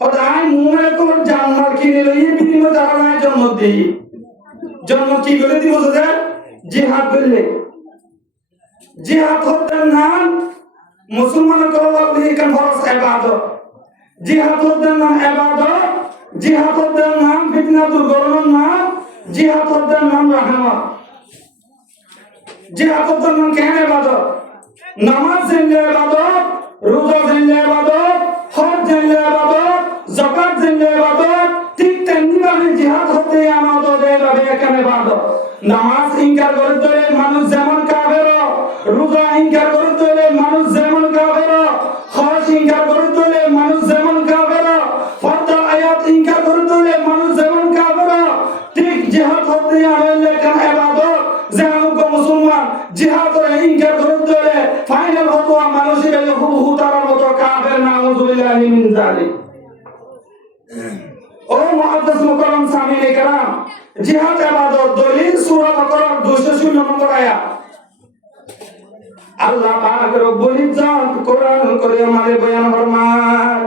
সদায় মুহে কোন জানমাল কিনে লইয়ে বিনিময় তারা নাই জন্ম দেই জন্ম কি করে দিব যে জিহাদ করলে জিহাদ হতেন নাম মুসলমান করলাম এখান ফরজ ইবাদত জিহাদ হতেন নাম ইবাদত জিহাদ হতেন নাম ফিতনাতুল গরমের নাম জিহাদ হতেন নাম রাহমত জিহাদ হতেন নাম কেন ইবাদত নামাজ জিন্দা ইবাদত রোজা জিন্দা ইবাদত হজ জিন্দা ইবাদত যাকাত জিন্দা ইবাদত ঠিক তেমনি ভাবে জিহাদ হতে আমাদের এভাবে কেন ইবাদত নামাজ ইনকার করতে হলে মানুষ যেমন কাফের রোজা ইনকার করতে হলে মানুষ যেমন কাফের হজ ইনকার করতে হলে মানুষ যেমন কাফের ফরজ আয়াত ইনকার করতে হলে মানুষ যেমন কাফের ঠিক জিহাদ হতে আমাদের কেন ইবাদত যেমন মুসলমান জিহাদ করে ইনকার করতে হলে ফাইনাল হতো মানুষের হুতারার মতো কাফের নাউযুবিল্লাহি মিন যালিক ও মুআদ্দাস মুকাররম সামিনে کرام জিহাদ ইবাদত দলিল সূরা বাকারা 206 নম্বর আয়াত আল্লাহ পাক রব্বুল ইজ্জত কোরআন করে আমাদের বয়ান ফরমান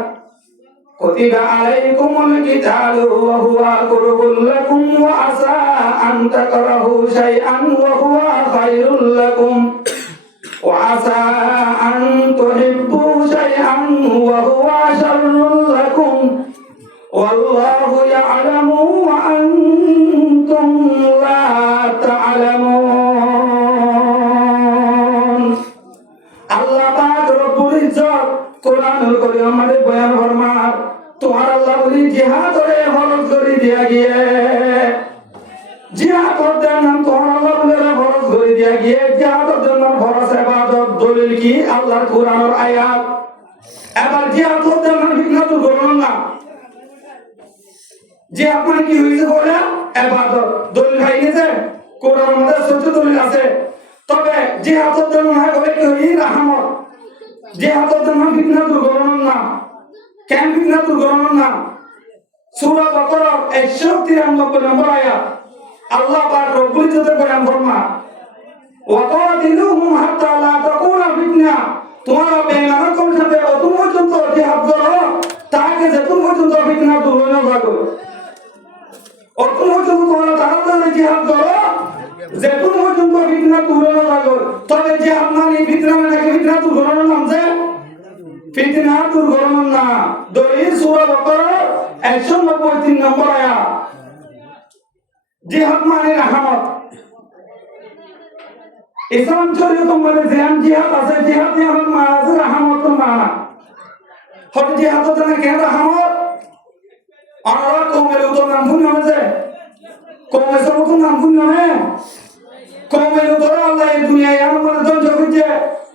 কুতিবা আলাইকুমুল কিতালু ওয়া হুয়া কুরহুল লাকুম ওয়া আসা আন তাকরাহু শাইআন ওয়া হুয়া খায়রুল লাকুম ওয়া আসা আন তুহিব্বু শাইআন ওয়া হুয়া শাররুল লাকুম ওয়াল্লাহু ইয়া'লামু ওয়া আনতুম লা তা'লামুন আল্লাহ পাক রব্বুল ইজ্জত কোরআনুল কারীম আমাদের বয়ান ফরমান তোমার আল্লাহ বলি জিহাদ করে ফরজ করে দিয়া গিয়ে জিহাদ করতে নাম তোমার আল্লাহ বলে ফরজ করে দিয়া গিয়ে জিহাদের জন্য ফরজ ইবাদত দলিল কি আল্লাহর কোরআনের আয়াত এবার জিহাদ করতে নাম ফিতনাতুল গরম না যে আপনি কি হইছে বলে ইবাদত দলিল হইছে কোরআনের মধ্যে সত্য দলিল আছে তবে জিহাদের জন্য না বলে কি হই রাহমত জিহাদের জন্য ফিতনাতুল গরম না কেন ফিতনাতুল গরম না সূরা বাকারা 193 নম্বর আয়াত আল্লাহ পাক রব্বুল ইজ্জতের বয়ান ফরমান ওয়া কাতিলুহুম হাত্তা লা তাকুনা ফিতনা তোমরা বেঈমানের সাথে অত পর্যন্ত জিহাদ করো তাকে যতক্ষণ পর্যন্ত ফিতনা দূর না হবে অত পর্যন্ত তোমরা তাড়াতাড়ি জিহাদ করো যতক্ষণ পর্যন্ত ফিতনা দূর না হবে তবে জিহাদ মানে ফিতনা নাকি ফিতনা দূর করার নাম যে ফিতনা দূর করার না দলিল সূরা বাকারা 193 নম্বর আয়াত জিহাদ মানে রাহমত ইসলাম শরীয়ত মধ্যে জিহাদ জিহাদ আছে জিহাদ আমার মাঝে রাহমত মানা হল জিহাদ তো না কেন রাহমত আমরা কওমের উত্তর নাম শুনে আছে কওমের সব নাম শুনে কওমের উত্তর আল্লাহ এই দুনিয়ায় আমার ধ্বংস করেছে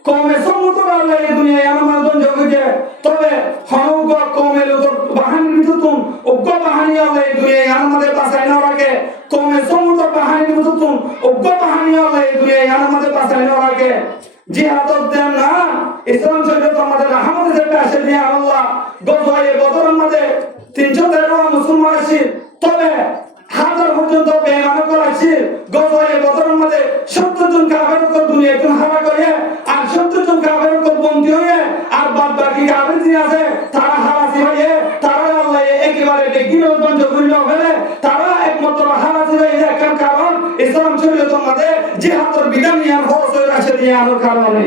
কওমের সব উত্তর আল্লাহ এই দুনিয়ায় আমার ধ্বংস করেছে তবে হনগ কওমের উত্তর বাহানি বিতুন উগ্র বাহানি আল্লাহ এই দুনিয়ায় আমাদের বাঁচায় না রাখে কওমের সব উত্তর বাহানি বিতুন উগ্র বাহানি আল্লাহ এই দুনিয়ায় আমাদের বাঁচায় না রাখে জিহাদত দেন না ইসলাম শরীয়ত আমাদের রাহমতের যেটা আসে দিয়ে আল্লাহ গজওয়ে বদরের মধ্যে 313 মুসলমান আছে তবে হাজার পর্যন্ত বেঈমান করাছে গজওয়ে বদরের মধ্যে 70 জন কাফের কো দুনিয়াতে হারা করে আর 70 জন কাফের কো বন্দী হয়ে আর বাদ বাকি কাফের যে আছে তারা হারাসি হয়ে তারা আল্লাহ একেবারে দেখিলো বন্ধ করিল ফেলে তারা একমাত্র হারাসি হয়ে এর কারণ ইসলাম শরীয়ত আমাদের জিহাদের বিধান নিয়ে ফরজ হয়ে আছে দিয়ে আনোর কারণে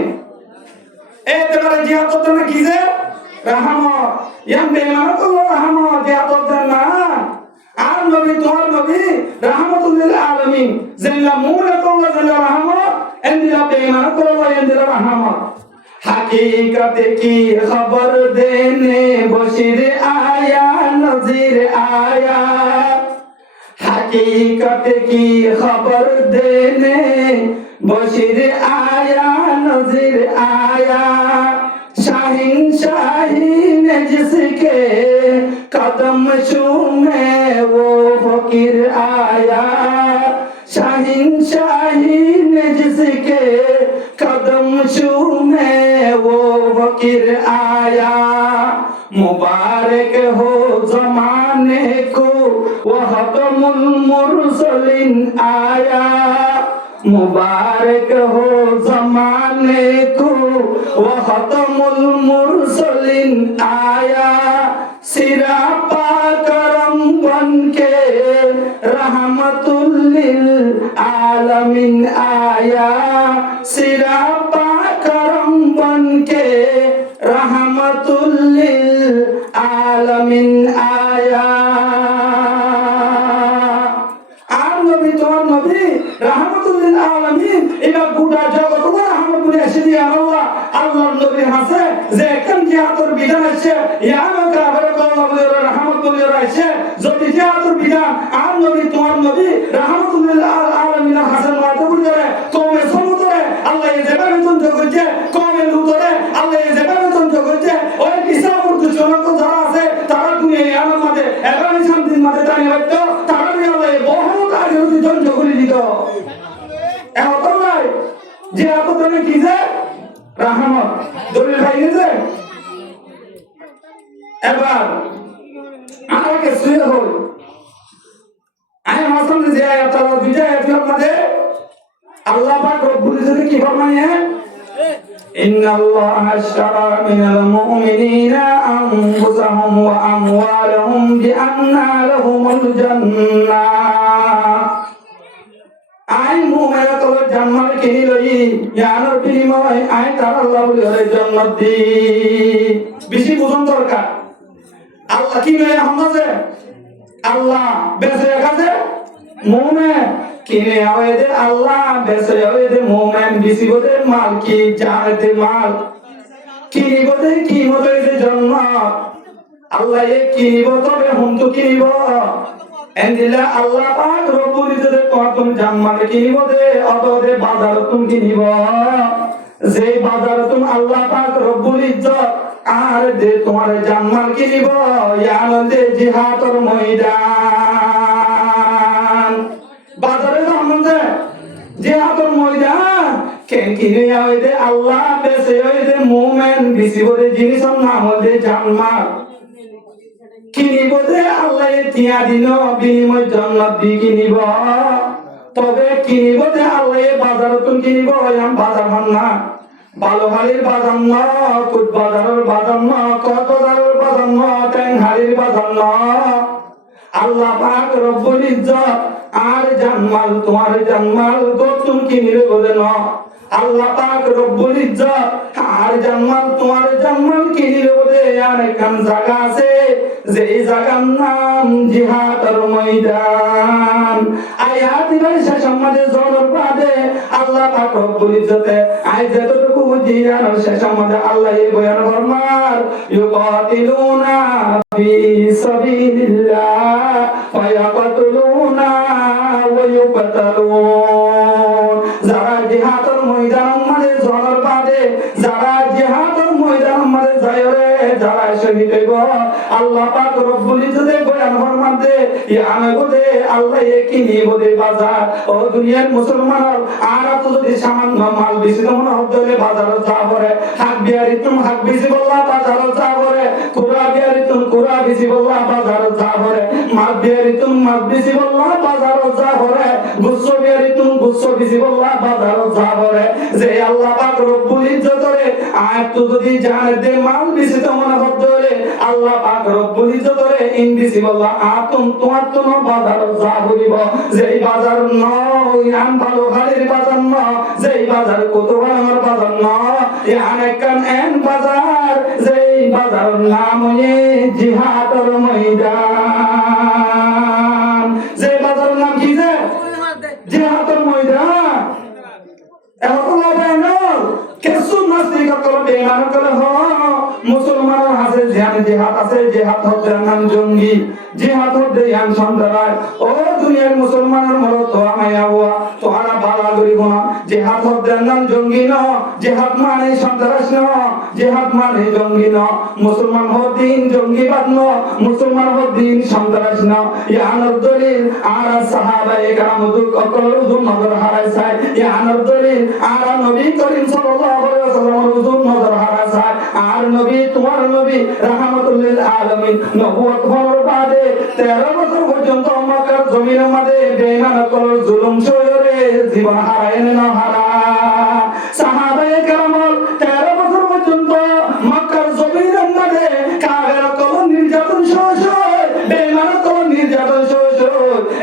এই তোমার জিহাদ না কি যে রাহমত ইয়াম বেঈমান কো রাহমত জিহাদ না আর নবী তোমার নবী রাহমাতুল লিল আলামিন জাল্লা মুলাকুম ওয়া জাল্লা রাহমত এন্দিলা বেঈমান কো এন্দিলা রাহমত हकीकत की खबर देने बशीर आया नजीर आया हकीकत की खबर देने बशीर आया नजीर आया शाहीन शाहीन जिसके कदम चूमे वो फकीर आया शाहीन शाहीन जिसके कदम चूमे वो फकीर आया मुबारक हो जमाने को वह खत्मुल मुरसलिन आया मुबारक हो जमाने को वो खत्मुल मुरसलिन आया सिरापा करम बन के रहमतुल लिल आलमीन आया सिरापा करम बन के रहमतुल लिल आलमीन आया rahmatullil alamin ila goটা জগৎ রহমতুল এসে আল্লাহ আল্লাহর নবীর হাসে যে কোন জিহাদের বিধান আছে ইয়ামা কাবরে আল্লাহ রহমতুল্লিল আছে যদি জিহাদের বিধান আর নবী তোমার নবী রহমতুল্লিল আলামিন হাসান ওয়াতে বলে কওমে সমুদ্রে আল্লাহ এই জায়গায় তন্ত করছে কওমে লুতরে আল্লাহ এই জায়গায় তন্ত করছে ওই কিসাবুর দুজনক যারা আছে তারা দুনিয়ায় আমার মাঝে এবারে শান্তির মাঝে দাঁড়িয়ে হয়তো তারা আল্লাহ বহুত আগে তন্ত করে দিত এখন নাই যে আপনি কি যে রহমত দলিল ভাই গেছে এবার আমাকে শুয়ে হল আমি মাসন যে আয়াত আল্লাহ দুইটা আয়াতের মধ্যে আল্লাহ পাক রব্বুল ইজ্জত কি ফরমায় ইন্নাল্লাহা আশতারা মিনাল মুমিনিনা আনফুসাহুম ওয়া আমওয়ালাহুম বিআন্না লাহুমুল জান্নাহ আই মুমিনা তো জান্নাত কিনি লই ইয়ার বিনিময় আই তার আল্লাহ বলি হলে জান্নাত দি বেশি বুঝন দরকার আল্লাহ কি নয় আমাদের আল্লাহ বেঁচে রাখে মুমিন কিনে আওয়ে দে আল্লাহ বেঁচে আওয়ে দে মুমিন বেশি বদে মাল কি জানে মাল কিনিব দে কি মতে দে জান্নাত আল্লাহ এ কিনিব তবে হুমতো কিনিব এন্দিলা আল্লাহ পাক রব্বুল ইজ্জত তুমি জান্নাত কিনিব দে অদে বাজার তুমি কিনিব যে বাজার তুমি আল্লাহ পাক রব্বুল ইজ্জত আর দে তোমার জান্নাত কিনিব ইয়ানদে জিহাদের ময়দান বাজারে জান্নাতে জিহাদের ময়দান কেন কিনে আই দে আল্লাহ বেসে আই দে মুমিন বিসি বলে জিনিসের নাম দে জান্নাত কিনিব দে আল্লাহ তিয়া দিন বিনিময় জান্নাত দি কিনিব তবে কিনিব দে আল্লাহ বাজার তুমি কিনিব ইয়াম বাজার হন না ভালো হালির বাজার না কুট বাজারের বাজার না কত বাজারের বাজার না ট্যাং হালির বাজার না আল্লাহ পাক রব্বুল ইজ্জত আর জান্নাত তোমার জান্নাত গোতুম কিনিলে বলে না আল্লাহ পাক রব্বুল ইজ্জত আর জান্নাত তোমার জান্নাত কিনিলে বলে আর কোন জায়গা আছে যে জায়গার নাম জিহাদের ময়দান আয়াত এর শেষ আমাদের জোর পাদে আল্লাহ পাক রব্বুল ইজ্জত আই যতটুকু জিয়ার শেষ আমাদের আল্লাহ এই বয়ান ফরমার ইউকাতিলুনা ফি সাবিলিল্লাহ ফায়াকাতুলুনা ওয়া ইউকাতালুন যারা জিহাদের ময়দান মানে জোর পাদে যারা জিহাদের ময়দান মানে যায় রে যারা শহীদ হইব আল্লাহ পাক রব্বুল ইজ্জত বয়ান ফরমান দে ইয়ানে বলে আল্লাহ কি নিয়ে বলে বাজার ও দুনিয়ার মুসলমান আর তো যদি সামান্য মাল বেশি তো মনে হচ্ছে বাজারে যা করে হাক বিয়ারি তুমি হাক বেশি বললা বাজারে যা করে কুরা বিয়ারি তুমি কুরা বেশি বললা বাজারে যা করে মাল বিয়ারি তুমি মাল বেশি বললা বাজারে যা করে গুচ্ছ বিয়ারি তুমি গুচ্ছ বেশি বললা বাজারে যা করে যে আল্লাহ পাক রব্বুল ইজ্জত রে আর তো যদি জানে দে মাল বেশি তো মনে হচ্ছে আল্লাহ পাক রব্বুল ইজ্জত রে ইনবিসি বললা আতুম তোমার তো বাজার যা বলিব যেই বাজার নয় আম ভালো হাড়ির বাজার ন যেই বাজার কত ভাঙার বাজার ন অনেকখান এন বাজার যেই বাজার নাম জিহাদের ময়দান যে বাজার নাম কি যে জিহাদের ময়দান এখন কিছু নাস্তিক বেমান করে হ মুসলমানের হাতে জিহাদ আছে জিহাদ হচ্ছে নাম জঙ্গি জিহাদ হচ্ছে ইয়ান সন্ত্রাস ও দুনিয়ার মুসলমানের মরত আমায়া হওয়া তোহারা বালা করিব না জিহাদ হচ্ছে নাম জঙ্গি ন জিহাদ মানে সন্ত্রাস ন জিহাদ মানে জঙ্গি ন মুসলমান হদিন জঙ্গিবাদ ন মুসলমান হদিন সন্ত্রাস ন ইয়ানোর দলিল আর সাহাবায়ে কেরাম অকল উযুর নজর হারাইছে ইয়ানোর দলিল আর নবী করিম সাল্লাল্লাহু আলাইহি ওয়াসাল্লামের উযুর নজর হারাইছে আর নবী তোমার নবী রাহমাত রাহমাতুল লিল আলামিন নবুয়ত হওয়ার বাদে 13 বছর পর্যন্ত মক্কার জমিনের মধ্যে বেঈমান করার জুলুম সহরে জীবন হারায় না হারা সাহাবায়ে কেরাম 13 বছর পর্যন্ত মক্কার জমিনের মধ্যে কাফের করার নির্যাতন সহ্য বেঈমান করার নির্যাতন সহ্য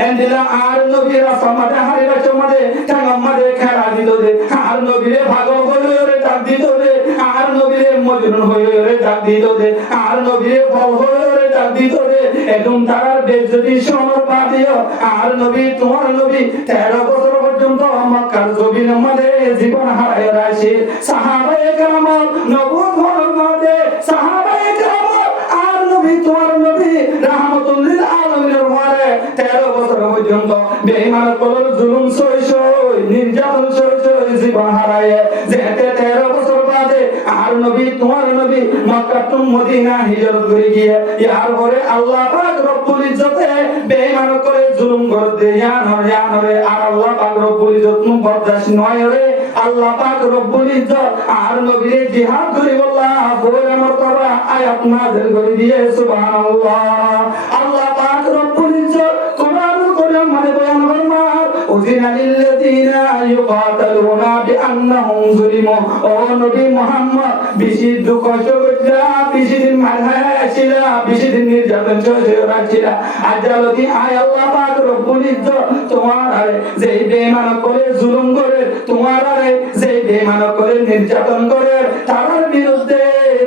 এন্দিলা আর নবীর সমাজে হারিবা সমাজে কাঙ্গমাদে খেলা দিত দে আর নবীরে ভাগল হয়ে ডাক দিত দে আর নবীরে মজনুন হয়ে ডাক দিত দে আর নবীরে ফল হয়ে ডাক দিত দে একদম তার বেজ্জতি শোনার বাদিও আর নবী তোমার নবী 13 বছর পর্যন্ত মক্কার জমিনের মধ্যে জীবন হারায় রাখে সাহাবায়ে কেরাম নবুয়ত হওয়ার বাদে সাহাবায়ে কেরাম আর নবী তোমার নবী রাহমাতুল লিল আলামিনের ওয়ারে 13 বছর পর্যন্ত বেঈমান করার জুলুম সহ্য নির্যাতন সহ্য জীবন হারায় যেতে 13 বছর বাদে আর নবী তোমার নবী মক্কা টু মদিনা হিজরত করে গিয়ে ইয়ার পরে আল্লাহ পাক রব্বুল ইজ্জতে বেঈমান করে জুলুম করে দেয়ানরে আর আল্লাহ পাক রব্বুল ইজ্জত নু বরদাশত নয় রে আল্লাহ পাক রব্বুল ইজ্জত আর নবীর জিহাদ করে বল্লাহ বলে মর্তবা আয়াত নাযিল করে দিয়ে সুবহানাল্লাহ আল্লাহ পাক রব্বুল ইজ্জত কোরআন করে মানে বয়ান ফরমায় উযিনা লিল্লাযিনা ইউকাতালুনা বিআন্নাহুম যুলিমু ও নবী মুহাম্মদ বেশি দুঃখ সহ্যা বেশি দিন মারহায় ছিল বেশি দিন নির্যাতন সহ্য ছিল আজালতি আয় আল্লাহ পাক রব্বুল ইজ্জত তোমার আরে যে বেঈমান করে জুলুম করে তোমার আরে যে বেঈমান করে নির্যাতন করে তার বিরুদ্ধে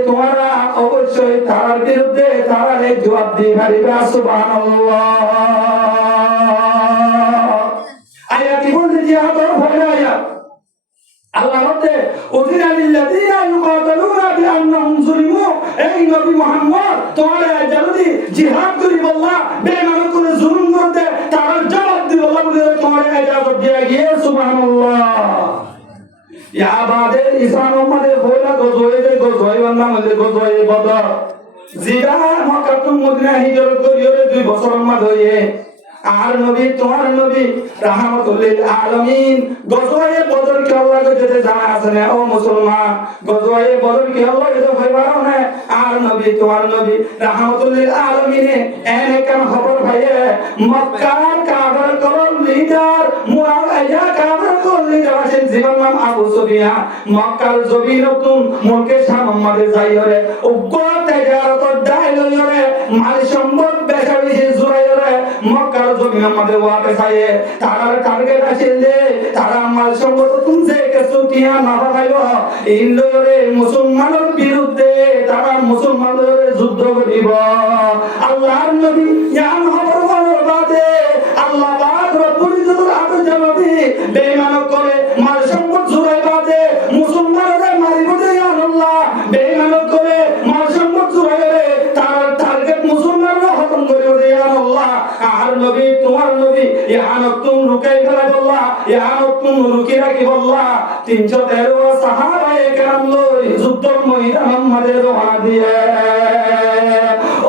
তোমরা অবশ্যই তার বিরুদ্ধে তার জবাব দিয়ে পারিবা সুবহানাল্লাহ আয়াতি বলতে জিহাদ হয় আয়াত আল্লাহ বলতে উযিনা লিল্লাযিনা ইউকাতালুনা বিআন্নাহুম যুলিমু এই নবী মুহাম্মদ তোমার যদি জিহাদ করি বল্লাহ বেঈমান করে জুলুম করতে তার জবাব দিব আল্লাহ বলে তোমার ইজাজত দিয়ে গিয়ে সুবহানাল্লাহ ইয়া বাদে ইসলাম উম্মতে বলা গজওয়ে বান্দা মধ্যে গজওয়ে বদর জিরা মক্কা টু মদিনা হিজরত করিয়ে 2 বছর মধ্যে আর নবী তোমার নবী রাহমাতুল লিল আলামিন গজওয়ে বদর কি আল্লাহ যেতে জানা আছে না ও মুসলমান গজওয়ে বদর কি আল্লাহ যেতে ভাইবারো না আর নবী তোমার নবী রাহমাতুল লিল আলামিন এনে কাম খবর ভাইয়ে মক্কার কাফের কল লিডার মুআবিয়া কাফের কল লিডার আছেন জীবন নাম আবু সুফিয়ান মক্কার জমিনতুন মুলকে শামমাদে যাইরে উগ্র তেজারত দাইলরে মাল সম্পদ বেচাবি জুরাইরে মক্কার জমিনের মধ্যে ওয়াপে যায় তার টার্গেট আছে যে তারা মাল সম্পদ তুমছে কিছু টিয়া না পাইল ইন্দ্রে মুসলমানের বিরুদ্ধে তারা মুসলমানদের যুদ্ধ করিব আল্লাহর নবী ইয়ান খবর বলার বাদে আল্লাহ পাক রব্বুল ইজ্জতের আগে জানাবি বেঈমান করে মাল সম্পদ জুরাই বাদে মুসলমানদের মারিব দে ইয়া আল্লাহ বেঈমান করে মাল সম্পদ জুরাই তার টার্গেট মুসলমানরা খতম করিব দে ইয়া আল্লাহ আর নবী তোমার নবী ইয়ানত তুম রুকাই ফেলা বল্লাহ ইয়ানত তুম রুকি রাখি বল্লাহ 313 সাহাবায়ে কেরাম লই যুদ্ধের ময়দানের মধ্যে রওনা দিয়ে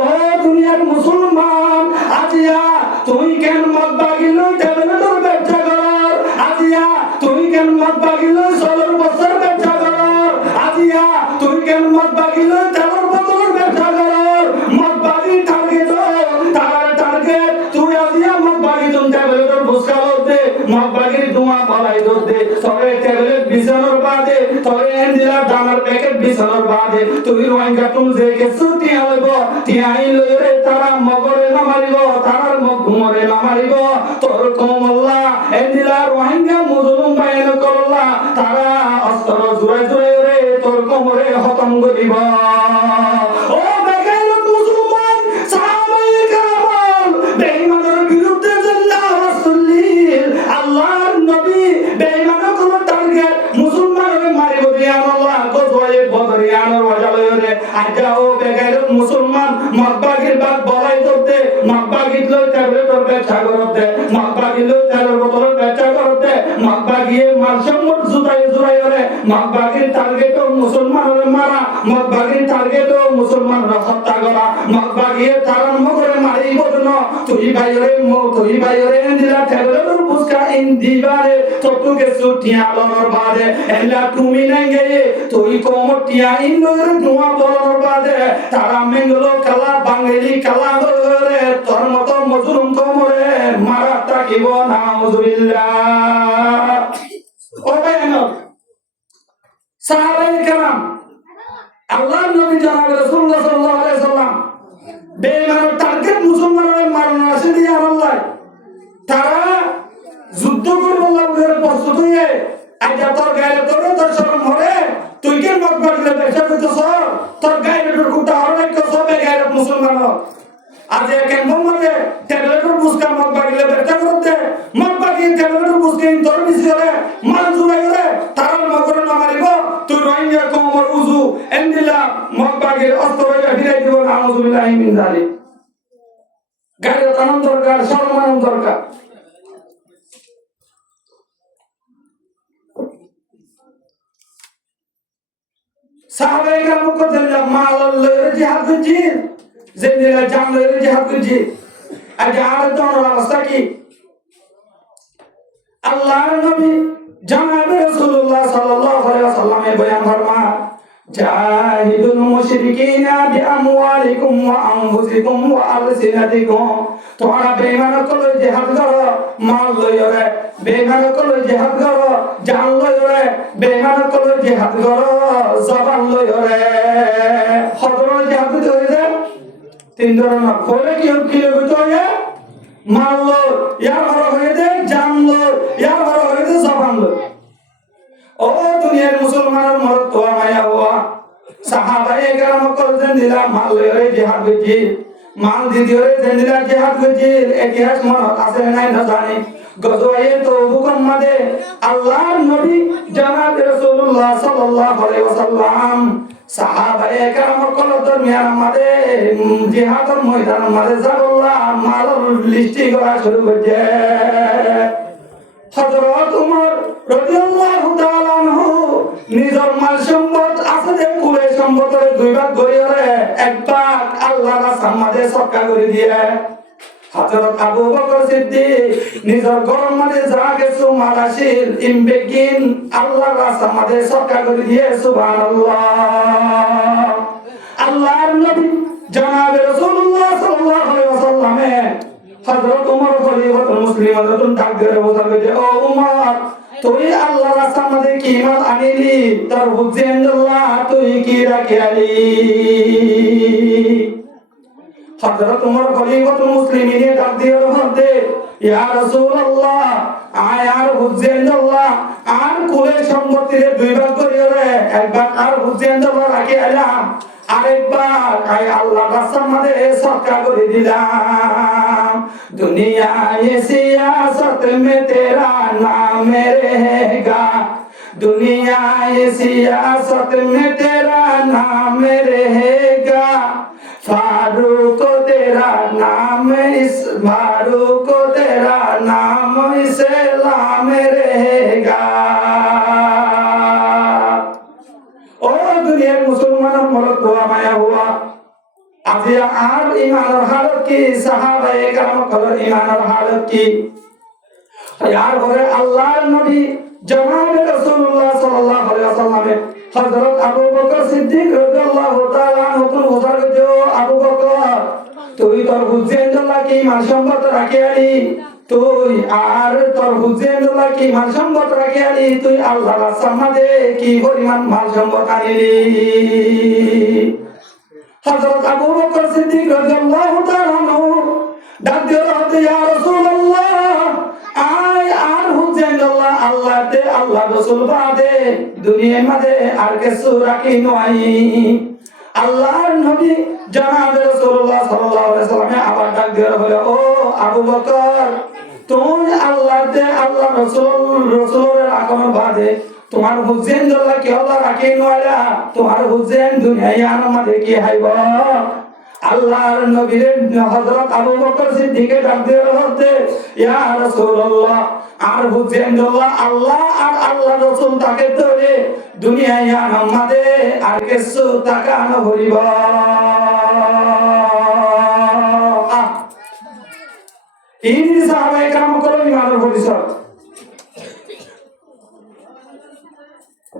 ও দুনিয়ার মুসলমান আজিয়া তুই কেন মত বাগিল টেবলেটর ব্যবসা কর আজিয়া তুই কেন মত বাগিল সোলার বছর ব্যবসা কর আজিয়া তুই কেন মত বাগিল তেলর বোতলের ব্যবসা কর মত বাগি টার্গেট তার টার্গেট তুই আজিয়া মত বাগি তুমি টেবলেটর বুঝকা লতে মত বাগির ধোঁয়া পালাই দতে তবে টেবলেট বিছানোর বাদে তবে এন্ডিলা দানার প্যাকেট বিছানোর বাদে তুই রোহিঙ্গা তুমি যে কিছু টিয়া লইব টিয়াই লইরে তারা মগরে না মারিব তারার মগ ঘুমরে না মারিব তোর কমল্লা এন্ডিলা রোহিঙ্গা মুজলুম বাইন করলা তারা অস্ত্র জুড়াই জুড়াই রে তোর কোমরে খতম করিব ও বেগাইল মুসলমান সাহাবায়ে কেরাম বেঈমানের বিরুদ্ধে আল্লাহ রাসূল আল্লাহর নবী বেঈমানের কোন টার্গেট মুসলমানরে মারিব দিয়া আল্লাহ গজওয়ে বদরিয়ানের ওয়াজালে রে আজা ও বেগাইল মুসলমান মক্কাগির বাদ বলাই করতে মক্কাগির লই ট্যাবলেটর ব্যবসা করতে মক্কাগির লই তেলের বোতলের ব্যবসা করতে মক্কাগিয়ে মাল সম্পদ জুড়াই রে মগবাগির টার্গেট মুসলমানের মারা, মগবাগির টার্গেট মুসলমানরা হত্যা করা, মগবাগির আরম্ভ করে মারিব না তুই বাইরে দিলা ঠেলের বুঝকা ইন্দিবারে তোটুকে সুটিয়া লনর বাদে এলা তুমি নাই গে তুই কোমটিয়া ইন্দুর ধোঁয়া বলনর বাদে তারা মেঙ্গলো কালা বাঙালি কালা করে তোর মতো মজলুম কোমরে মারা তাকিব নাউজুবিল্লাহ। ও ভাইয়ানো সাহাবায়ে কেরাম আল্লাহর নবী জনাব রাসূলুল্লাহ সাল্লাল্লাহু আলাইহি ওয়াসাল্লাম বেঈমানের টার্গেট মুসলমানদের মারনা আসে দিয়ে আল্লাহ তারা যুদ্ধ করবে আল্লাহর প্রস্তুত হয়ে আজ তোর গায়ে তোর শরম ধরে তুই কেন মত বাড়লে ব্যবসা করতেছ তোর গায়ে কুটা হরে কেউ সবে গায়ে মুসলমান আজ কেন বললে টেবলেটর বুঝকা মত বাড়লে ব্যবসা করতে মত বাড়ি টেবলেটর বুঝকে তোর বেশি করে মান জুড়ে করে তার মগরে না মারিব তুই রোহিঙ্গা কোমর উজু এন্দিলা মত বাড়ির অস্ত্র ফিরাই দিব নাউজুবিল্লাহি মিন যালিক। গায়ে আনন্দ দরকার, সম্মান দরকার। সাহাবায়ে কেরাম কইলেন মালাল্লাহ জিহাদ করছি জিন্দিলা জানলে জিহাদ করছি আজ আর তোর অবস্থা কি? আল্লাহর নবী জনাবে রাসূলুল্লাহ সাল্লাল্লাহু আলাইহি ওয়াসাল্লামের বয়ান ফরমান জাহিদুল মুশরিকিনা বিআমওয়ালিকুম ওয়া আনফুসিকুম ওয়া আলসিনাতিকুম তোমরা বেঈমান কল জিহাদ করো মাল লইরে বেঈমান কল জিহাদ করো জান লইরে বেঈমান কল জিহাদ করো জবান লইরে হযরত জিহাদ হইছে তিন ধরনের কোলে কি হইতো মাল লো ইয়ার বড় হইতে জান লো ইয়ার বড় হইতে জবান লো। ও দুনিয়ার মুসলমানের মরদ তো মায়া হওয়া সাহাবায়ে কেরাম করতেন দিলা মাল লইরে জিহাদ করছি মাল দিদিরে দিলা জিহাদ করছি ইতিহাস মনে আছে নাই না জানি গজওয়ে তবুক মধ্যে আল্লাহর নবী জনাব রাসূলুল্লাহ সাল্লাল্লাহু আলাইহি ওয়াসাল্লাম সাহাবায়ে কেরাম দরমিয়ান মধ্যে জিহাদের ময়দান মধ্যে যাবল্লাহ মাল লিস্টি করা শুরু করেছে। হযরত উমর রাদিয়াল্লাহু তাআলা আনহু নিজের মাল সম্পদ আছে যে কুলে সম্পদের দুই ভাগ করে এক ভাগ আল্লাহর সামনে সদকা করে দিয়ে হযরত আবু বকর সিদ্দিক নিজের গরম মাঝে যা কিছু মালাশিল ইমবেগিন আল্লাহর সামনে সদকা করে দিয়ে সুবহানাল্লাহ। আল্লাহর নবী জনাব রাসূলুল্লাহ সাল্লাল্লাহু আলাইহি ওয়াসাল্লামে হযরত উমর খলিফাতুল মুসলিমিন হযরত ডাক দিয়ে বলতে যে ও উমর তুই আল্লাহর রাস্তার মধ্যে কি মাল আনিলি তোর হুজেন্দাল্লাহ তুই কি রাখি আলি? হযরত উমর খলিফাতুল মুসলিমিন ডাক দিয়ে বলতে ইয়া রাসূলুল্লাহ আর হুজেন্দাল্লাহ আর কুলে সম্পত্তির দুই ভাগ করে এক ভাগ আর হুজেন্দাল্লাহ রাখি আলাম আরেকবার আয় আল্লাহ রাস্তার মধ্যে সদকা করে দিলাম। दुनिया ये सियासत में तेरा नाम रहेगा दुनिया ये सियासत में तेरा नाम रहेगा फारूक तेरा नाम इस फारूक तेरा नाम इस्लाम रहेगा। ओ दुनिया मुसलमान मरद हुआ माया हुआ আজি আর ইমানের হালত কি সাহাবায়ে কেরাম কলের ইমানের হালত কি? আর ঘরে আল্লাহর নবী জনাব রাসূলুল্লাহ সাল্লাল্লাহু আলাইহি ওয়াসাল্লামের হযরত আবু বকর সিদ্দিক রাদিয়াল্লাহু তাআলা আনহু হুজুর যে আবু বকর তুই তোর হুজেন্দাল্লাহ কি মান সম্পদ রাখি আলি তুই আর তোর হুজেন্দাল্লাহ কি মান সম্পদ রাখি আলি তুই আল্লাহর সামনে কি পরিমাণ মাল সম্পদ আনিলি? হযরত আবু বকর সিদ্দিক রাদিয়াল্লাহু তাআলা আনহু ডাক দিয়ে বলতে ইয়া রাসূলুল্লাহ আয় আর হুজেন্দাল্লাহ আল্লাহ দে আল্লাহ রাসূল বাদে দুনিয়ার মধ্যে আর কিছু রাখি নয়। আল্লাহর নবী জনাব রাসূলুল্লাহ সাল্লাল্লাহু আলাইহি ওয়াসাল্লাম আবার ডাক দিয়ে বলে ও আবু বকর তুই আল্লাহ দে আল্লাহ রাসূলের আগমন বাদে তোমার হুজেন্দাল্লাহ কি আল্লাহ রাখি নয়লা তোমার হুজেন দুনিয়ার মধ্যে কি হাইব? আল্লাহর নবীর হযরত আবু বকর সিদ্দিকে ডাক দিয়ে বলতে, ইয়া রাসূলুল্লাহ, আর হুজেন্দাল্লাহ, আল্লাহ আর আল্লাহ রাসূল তাকে ধরে দুনিয়ায় আমাদে আর কিছু টাকা না ভরিব। এই সাহাবায়ে কেরাম করো ইমানের পরিচয়।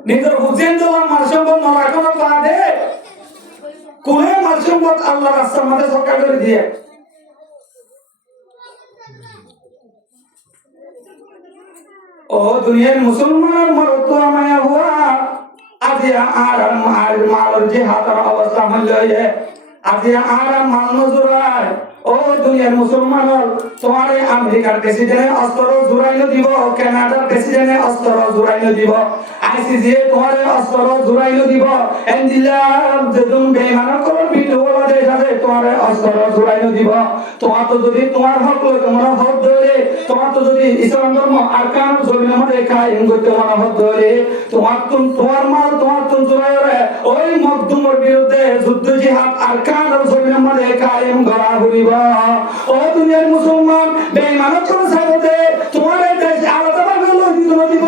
নিজের হুজেন্দাল্লাহ মাসম্বদ না রাখার বাদে কোনে মাসম্বদ আল্লাহ রাস্তার মধ্যে সরকার করে দিয়ে ও দুনিয়ার মুসলমানের মরত মায়া হুয়া আজি আর মাল জিহাদের অবস্থা হইল আজি আর মাল নজুরায় ও দুনিয়ার মুসলমান তোমার আমেরিকার প্রেসিডেন্ট অস্ত্র জুড়াইলো দিব, কানাডার প্রেসিডেন্ট অস্ত্র জুড়াইলো দিব, আইসিসি তোমার অস্ত্র জুড়াইলো দিব, এন্ডিলাম যেদুম বেঈমানর কোন বিদ্রোহ দেশ আছে তোমার অস্ত্র জুড়াইলো দিব। তোমার তো যদি তোমার হক লয় তোমার হক ধরে, তোমার তো যদি ইসলাম ধর্ম আরকান জমিনের মধ্যে কায়েম করতে তোমার হক ধরে, তোমার মাল তোমার তো জুড়াইরে ওই মকদুমের বিরুদ্ধে যুদ্ধ জিহাদ আরকান জমিনের মধ্যে কায়েম করা হইব। ও দুনিয়ার মুসলমান বেঈমানের কোন সাথে তোমার এই দেশ আলাদাভাবে লজ্জিত দিব,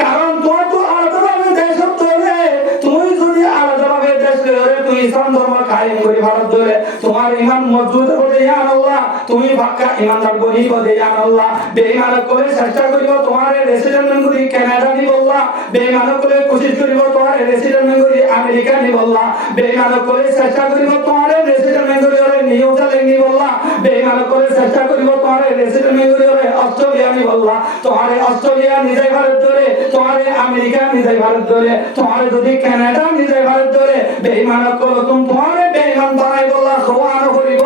কারণ তোমার তো আলাদাভাবে দেশ ধরে, তুমি যদি আলাদাভাবে দেশ ধরে তুমি ইসলাম ধর্ম কায়েম করি ভারত ধরে তোমার ইমান মজবুত হবে ইয়া আল্লাহ, তুমি পাক্কা ইমানদার বনি বলে ইয়া আল্লাহ। বেঈমানের করে চেষ্টা করিব তোমার রেসিডেন্ট করি কানাডা নি বললা, বেঈমানের করে কোশিশ করিব তোমার রেসিডেন্ট করি আমেরিকা নি বললা, বেঈমানের করে চেষ্টা করিব তোমার রেসিডেন্ট করি নিউজিল্যান্ড নি বললা, বেঈমানের করে চেষ্টা করিব তোমার রেসিডেন্ট করি অস্ট্রেলিয়া নি বললা, তোমার অস্ট্রেলিয়া নিজে ভারত ধরে, তোমার আমেরিকা নিজে ভারত ধরে, তোমার যদি কানাডা নিজে ভারত ধরে বেঈমানের করে তোমার বেঈমান বানাই বললা খোয়ানো করিব।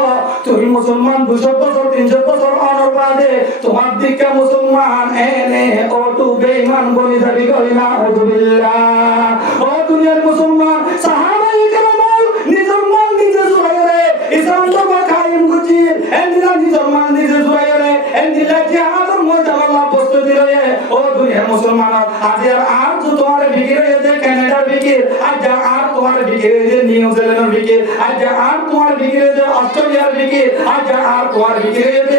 তুমি মুসলমান 200 বছর 300 বছর অনর বাদে তোমার দিকে মুসলমান এনে ও তু বেঈমান বনি যাবি করি না আউযুবিল্লাহ। ও দুনিয়ার মুসলমান সাহাবায়ে কেরাম নিজের মন নিজে জুড়াইরে ইসলাম ধর্ম কায়েম করছি, এন্দিলা নিজের মন নিজে জুড়াইরে এন্দিলা জিহাদের মধ্যে আল্লাহ বস্তু দিলে। ও দুনিয়ার মুসলমান আজ আর তো তোমার বিকির হয়েছে কানাডার বিকির, আজ আর তোমার বিকির হয়েছে নিউজিল্যান্ডের বিকির, আজ আর তোমার বিকির হয়েছে অস্ট্রেলিয়ার বিকির, আজ আর তোমার বিকির হয়েছে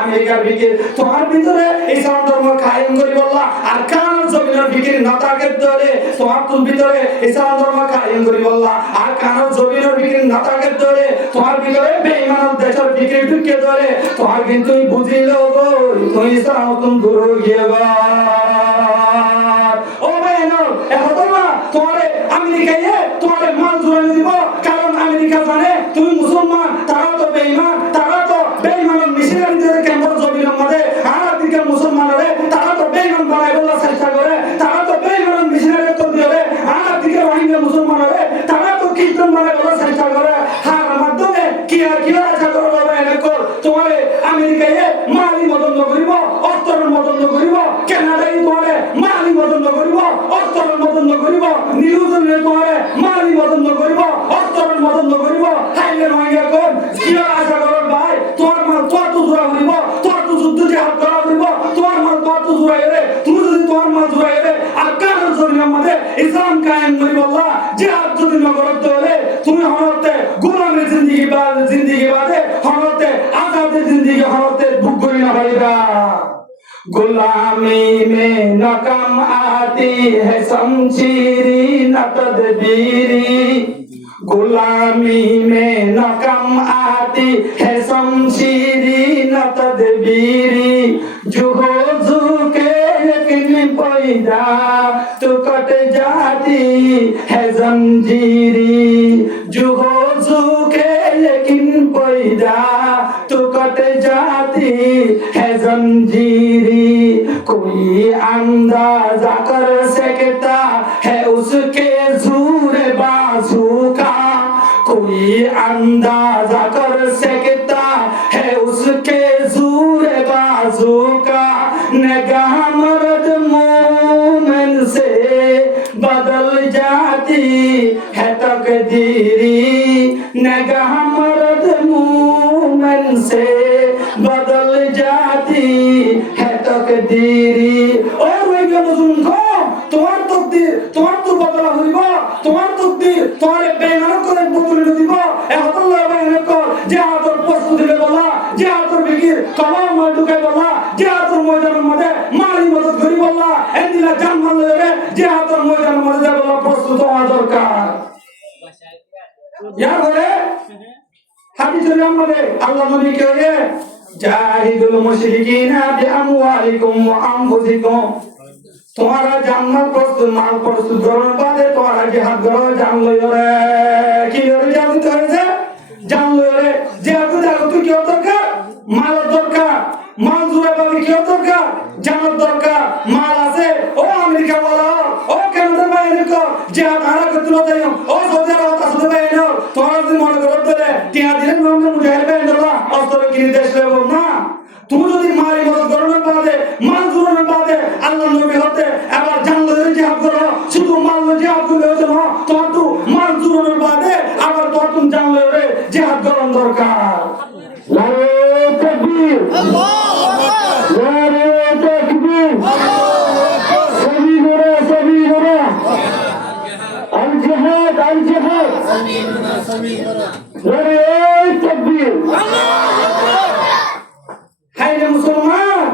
আমেরিকার বিকির। তোমার ভিতরে ইসলাম ধর্ম কায়েম করি বললা আর কান জমিনের বিকির নাতাকে ধরে, তোমার তোর ভিতরে ইসলাম ধর্ম কায়েম করি বললা আর কান জমিনের বিকির নাতাকে ধরে, তোমার ভিতরে বেঈমানের দেশের বিকির ঢুকে ধরে, তোমার কিন্তু বুঝিলো গো তুমি ইসলাম তুমি দূর গিয়ে গো। ও বেঈমান এখন তোমার আমেরিকায় তোমার মাল জুড়ে দিব, কারণ আমেরিকা জানে তুমি মুসলমান, তারা তো বেঈমান, তারা তো বেঈমানের মিশনারিদের কেন্দ্র জমিনের মধ্যে আর দিকে মুসলমানরে তারা তো বেঈমান বানাই বলার চেষ্টা করে, তারা তো বেঈমানের মিশনারি তো দিয়ে আর দিকে বাহিনী মুসলমানরে তারা তো খ্রিস্টান বানাই বলার চেষ্টা করে। হার মাধ্যমে কি আশা করো বাবা এনেকর তোমার আমেরিকায় মালি মদন করিব, অস্ত্রের মদন করিব, কানাডায় তোমার মালি মদন করিব, অস্ত্রের মদন করিব, নিউজিল্যান্ডে তোমার মালি মদন করিব, অস্ত্রের মদন করিব, হাইলে রোহিঙ্গা কোন কি আশা করো ভাই, তোমার মাল তোর তো জোড়া করিব, তোর তো যুদ্ধ জিহাদ করা করিব, তোমার মাল তোর তো জোড়া এরে, তুমি যদি তোমার মাল জোড়া এরে আর কারণ জমিনের মধ্যে ইসলাম কায়েম করিব আল্লাহ জিহাদ যদি না করতে হলে তুমি হনতে গোলামের জিন্দেগি বাদে হনতে আজাদের জিন্দেগি হনতে ভোগ করি না পারিবা। गुलामी में न कम आती है शमशीरी न तदबीरी, गुलामी में न कम आती है शमशीरी न तदबीरी, जो हो झुके लेकिन पैदा तो कट जाती है जंजीरी, जो हो झुके लेकिन पैदा तो कट जाती है जंजीरी, कोई अंदाजा कर सकता है उसके जोर बाजू का, कोई अंदाजा कर सकता है उसके जोर बाजू का, नगाह मर्द मोमिन से बदल जाती है तकदीरी, नगाह मर्द मोमिन से बदल जाती है तकदीरी। और वही मुस्लिम को তোমার তকদির তোমার তো বদলা হইব, তোমার তকদির তোমার বেঈমান করে বদলে দিব। এ হতাল্লাহ বেঈমান ইয়ার পরে হাদিসের মধ্যে আল্লাহ নবী কয়ে জাহিদুল মুশরিকিনা বিআমওয়ালিকুম ওয়া আনফুসিকুম তোমারা জান্নাত প্রস্তুত মাল প্রস্তুত করার বাদে তোমারা জিহাদ করো জানলো রে কি করে জিহাদ করেছে জানলো রে জিহাদ করে তুই কি দরকার মাল দরকার মাল জুড়ে বাকি কি দরকার জানার দরকার মাল আছে ও আমেরিকা বলো ও কানাডা বাইরে কো জিহাদ আরা করতে দেয় ও সৌদি আরব আসতে বাইরে তোমরা যদি মনে করো তাহলে টিয়া দিলেন নরম মুজাহিদ বাইরে অস্ত্র কিনে দেশ লেবো না তুমি যদি মারি মদত করার বাদে মাল জুড়ানোর বাদে আল্লাহ নবী হতে এবার জানলো জিহাদ করো শুধু মাল জিহাদ করলে হতো না তোমার তো মাল জুড়ানোর বাদে আবার তুমি জানলে রে জিহাদ করার দরকার নারে তাকবীর আল্লাহু আকবার নারে তাকবীর আল্লাহু আকবার সবিরা আল জিহাদ সবিরা নারে তাকবীর আল্লাহু আকবার হাই মুসলমান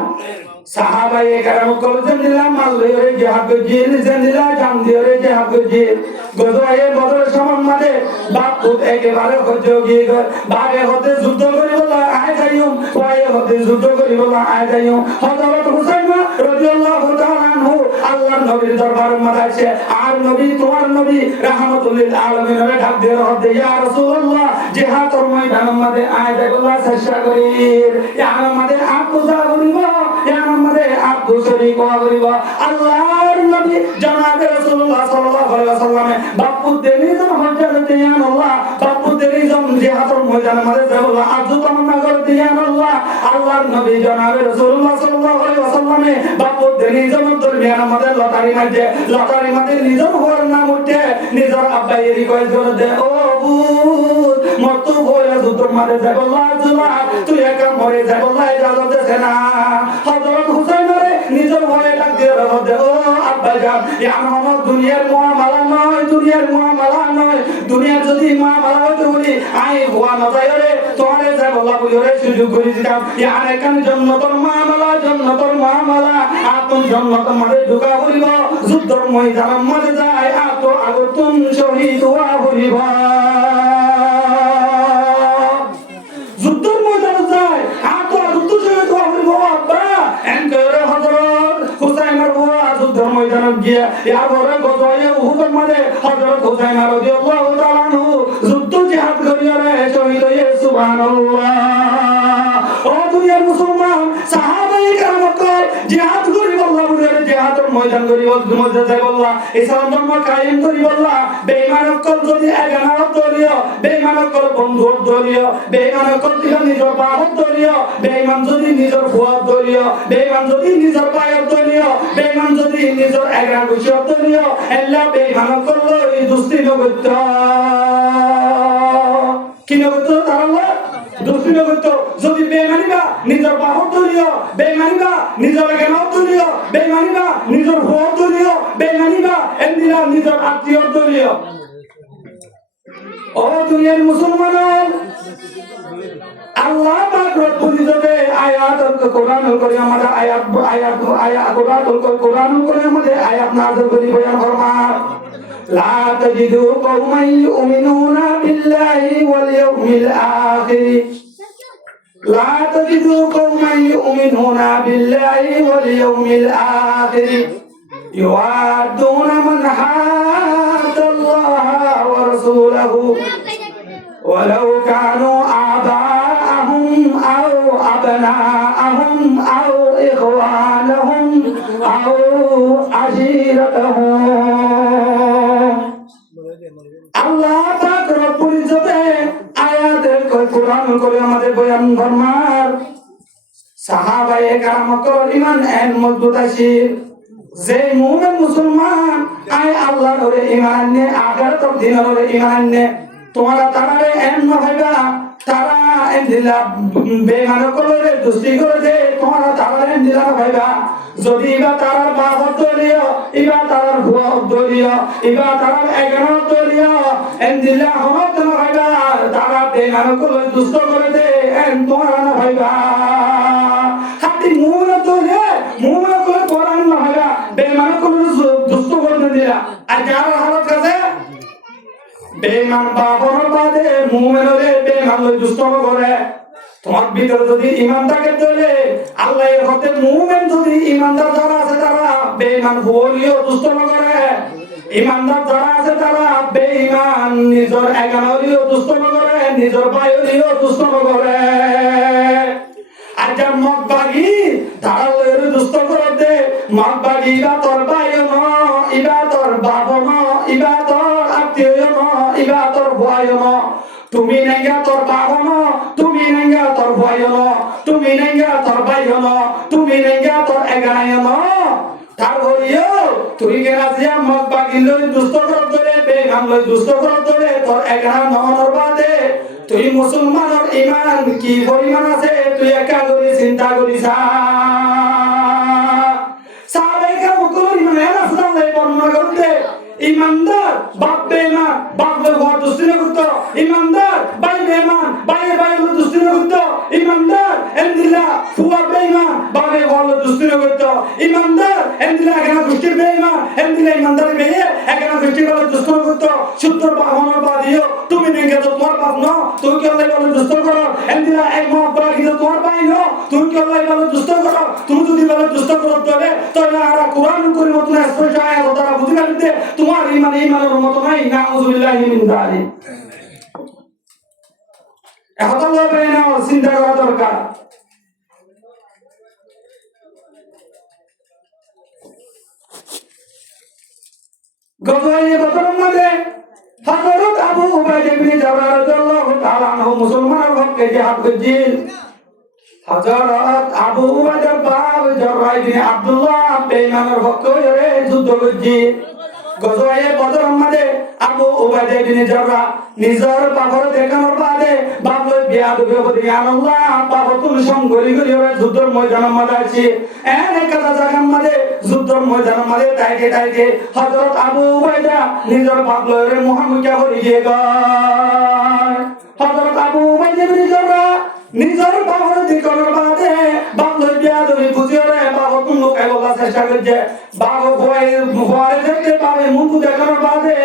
সাহাবায়ে কেরাম কল জিল্লা মাল্লে জিহাদ জিল জিল্লা জান দিয়ে জিহাদ জিল গজওয়ে বদর সম্মানে বাপুত একেবারে হজোগি বাগে হতে যুদ্ধ করি বলা আয় যাইও পয়ে হতে যুদ্ধ করি বলা আয় যাইও হযরত হুসাইন রাদিয়াল্লাহু তাআলা আনহু আল্লাহর নবীর দরবারে মারাইছে আর নবী তোমার নবী রাহমাতুল লিল আলামিনের ডাক দিয়ে হতে ইয়া রাসূলুল্লাহ জিহাদের ময়দানের মধ্যে আয় যাই বলা চেষ্টা করি ইয়ার মধ্যে আকুজা করিব ইয়ার মধ্যে আব্দু শরীক করিব আল্লাহর নবী জনাবে রাসূলুল্লাহ সাল্লাল্লাহু আলাইহি ওয়াসাল্লামে বাপু দেনি জন হযরত ইয়া আল্লাহ বাপু দেনি জন জিহাদের ময়দানের মধ্যে যাবলা আরজু তামান্না করতে ইয়া আল্লাহ আল্লাহর নবী জনাবে রাসূলুল্লাহ সাল্লাল্লাহু আলাইহি ওয়াসাল্লামে বাপু দেনি জন দরমিয়ানের মধ্যে লটারি মধ্যে নিজর হওয়ার নাম উঠে নিজর আব্বাই রিকোয়েস্ট করে দে ও বুত মতো বলে যুদ্ধের মধ্যে যাবলা জুলা তুই একা মরে যাবলা ইজাজত দেছে না হযরত হুসাইন রে নিজর ভয়ে ডাক দিয়ে দে ও আব্বা জান ইয়া আমার দুনিয়ার মুআমালা নয় দুনিয়া যদি মুআমালা হতে বলি আই ভুয়া না যায় রে তোরে যাবলা বলে সুযোগ করে দিতাম ইয়ার এখানে জান্নাতুল মুআমালা আপন জান্নাতের মধ্যে ঢুকা হইব যুদ্ধের ময়দানের মধ্যে যায় আতো আগতুন শহীদ হওয়া হইব যুদ্ধের ময়দানে যায় আতো আগতুন শহীদ হওয়া হইব আব্বা এনকরে হযরত হুসাইনের বুয়া যুদ্ধের ময়দানে গিয়া ইয়া বড় গজয়ে উহুদের মধ্যে হযরত হুসাইন রাদিয়াল্লাহু তাআলা আনহু যুদ্ধ জিহাদ করিয়া রে শহীদ হয়ে সুবহানাল্লাহ ও দুনিয়ার মুসলমান সাহাবায়ে কেরাম কয় জিহাদ করি আল্লাহ বলে জিহাদের ময়দান করি মধ্যে যায় আল্লাহ ইসলাম ধর্ম কায়েম করি আল্লাহ বেঈমানক যদি এগানার দলিও বেঈমানক বন্ধু দলিও বেঈমানক দিল নিজের বাপ দলিও বেঈমান যদি নিজের ফুয়া দলিও বেঈমান যদি নিজের ভাইয়ের দলিও বেঈমান যদি নিজের এগানা গুছিও দলিও আল্লাহ বেঈমানক করলো এই দুস্তি নগত্য কি নগত্য তাআলা দুস্তি নগত্য যদি বেঈমানিবা নিজের বাপ দলিও বেঈমানিবা নিজের এগানা দলিও বেঈমানিবা নিজের ফুয়া দলিও বেঈমানিবা এন্দিলা নিজের আত্মীয় দলিও ও দুনিয়ার মুসলমান আল্লাহ পাক রব্বুল ইজ্জতে আয়াত কোরআনুল কারীম আমাদের কোরআনুল কারীম আমাদের আয়াত নাযিল করে বয়ান ফরমান লা তাজিদু কওমান ইউমিনুনা বিল্লাহি ওয়াল ইয়াউমিল আখির লা তাজিদু কওমান ইউমিনুনা বিল্লাহি ওয়াল ইয়াউমিল আখির ইউআদুনা মান হাদাল্লাহ ওয়া রাসূলহু ولو كانوا آباءهم أو أبناءهم أو إخوانهم أو عشيرتهم الله পাক রব্বুল ইজ্জতে আয়াতের কোরআন করে আমাদের বয়ান ফরমান সাহাবায়ে কেরাম কল ঈমান এন মজবুত আছির যে মুমিন মুসলমান আয় আল্লাহর ওরে ঈমান নে আখিরাতের দিনের ওরে ঈমান নে তোমরা তারারে এন না ভাইবা তারা এন দিলা বেঈমান করে দুস্তি করে দে তোমরা তারারে এন দিলা না ভাইবা যদি ইবা তারার বাপ দলিও ইবা তারার ভুয়া দলিও ইবা তারার এগানো দলিও এন দিলা হনত না ভাইবা তারা বেঈমান করে দুস্ত করে দে এন তোমরা না ভাইবা হাতি মুমিন দলিও মুমিন করে কোরআন না ভাইবা বেঈমান করে দুস্ত করে দিলা আর যারা হালত কাছে বেঈমান বাপর বাদে মুমিনরে বেঈমান লই দুষ্টম করে তোমার ভিতরে যদি ঈমান থাকে তাহলে আল্লাহর হতে মুমিন যদি ঈমানদার যারা আছে তারা বেঈমান হলিও দুষ্টম করে ঈমানদার যারা আছে তারা বেঈমান নিজের এগানলিও দুষ্টম করে নিজের ভাইলিও দুষ্টম করে আর যা মগবাগি তারা লইরে দুষ্ট করতে মগবাগি ইবা তোর ভাইও ন ইবা তোর বাবা ন ইবা তোর আত্মীয় ন ইবা তোর ভাইও ন তুমি নেঙ্গা তোর বাবা ন তুমি নেঙ্গা তোর ভাইও ন তুমি নেঙ্গা তোর ভাইও ন তুমি নেঙ্গা তোর এগানাইও ন তার হইও তুই গেরা জিয়া মগবাগি লই দুষ্ট করতে বেঈমান লই দুষ্ট করতে তোর এগানা নহর বাদে তুই মুসলমানের ঈমান কি পরিমাণ আছে তুই একা করে চিন্তা করিস সাহাবায়ে মুকররম ঈমান রাসূলুল্লাহ বর্ণনা করতে ঈমানদার বাপ বেঈমান বাপ ঘর দুষ্টি করত ঈমানদার ভাই বেঈমান ভাই দুষ্টি করত ঈমানদার এমদিল্লাহ ফুয়া বেঈমান বাবে ঘর দুষ্টি করত ঈমানদার এমদিল্লাহ এখানে দুষ্টি বেঈমান এমদিল্লাহ ঈমানদার বেয়ে এখানে দুষ্টি বলে দুষ্টি করত শুদ্ধ বাহনের বাদিও তুমি নেঙ্গে তো তোমার বাপ ন তুই কি আল্লাহ বলে দুষ্ট করো এমদিল্লাহ এক মত বাকি তো তোমার ভাই ন তুই কি আল্লাহ বলে দুষ্ট করো তুমি যদি বলে দুষ্ট করো তবে আর কোরআন করি মতন স্পষ্ট আয়াত দ্বারা বুঝি পাইতে তোমার ঈমানের মত নাই নাউযুবিল্লাহি মিন যালিক এখন আল্লাহ বেনা চিন্তা করা দরকার গজওয়ে বদরের মধ্যে হযরত আবু উবাইদা ইবনে জাররাহ রাদিয়াল্লাহু তাআলা আনহু মুসলমানের পক্ষে জিহাদ করেছেন হযরত আবু উবাইদার বাপ জাররাহ ইবনে আব্দুল্লাহ বেঈমানের পক্ষে যুদ্ধ করেছেন গজওয়ে বদরের মধ্যে আবু উবাইদা ইবনে জাররাহ নিজের বাবার দেখানোর বাদে বাবলে বিয়াদবি হতে আল্লাহ বাবতুল সংগরি করি ওরা যুদ্ধের ময়দানের মধ্যে আছে এনে কাদা জায়গার মধ্যে যুদ্ধের ময়দানের মধ্যে তাইকে হযরত আবু উবাইদা নিজের বাবলের মুহাম্মদ করে গিয়ে গয় হযরত আবু উবাইদা ইবনে জাররাহ নিজের বাবার দেখানোর বাদে বাবলে বিয়াদবি বুঝিয়ে বাবতুল লোকাই বলার চেষ্টা করছে বাবা ভয় দেখতে পাবে মুখ দেখানোর বাদে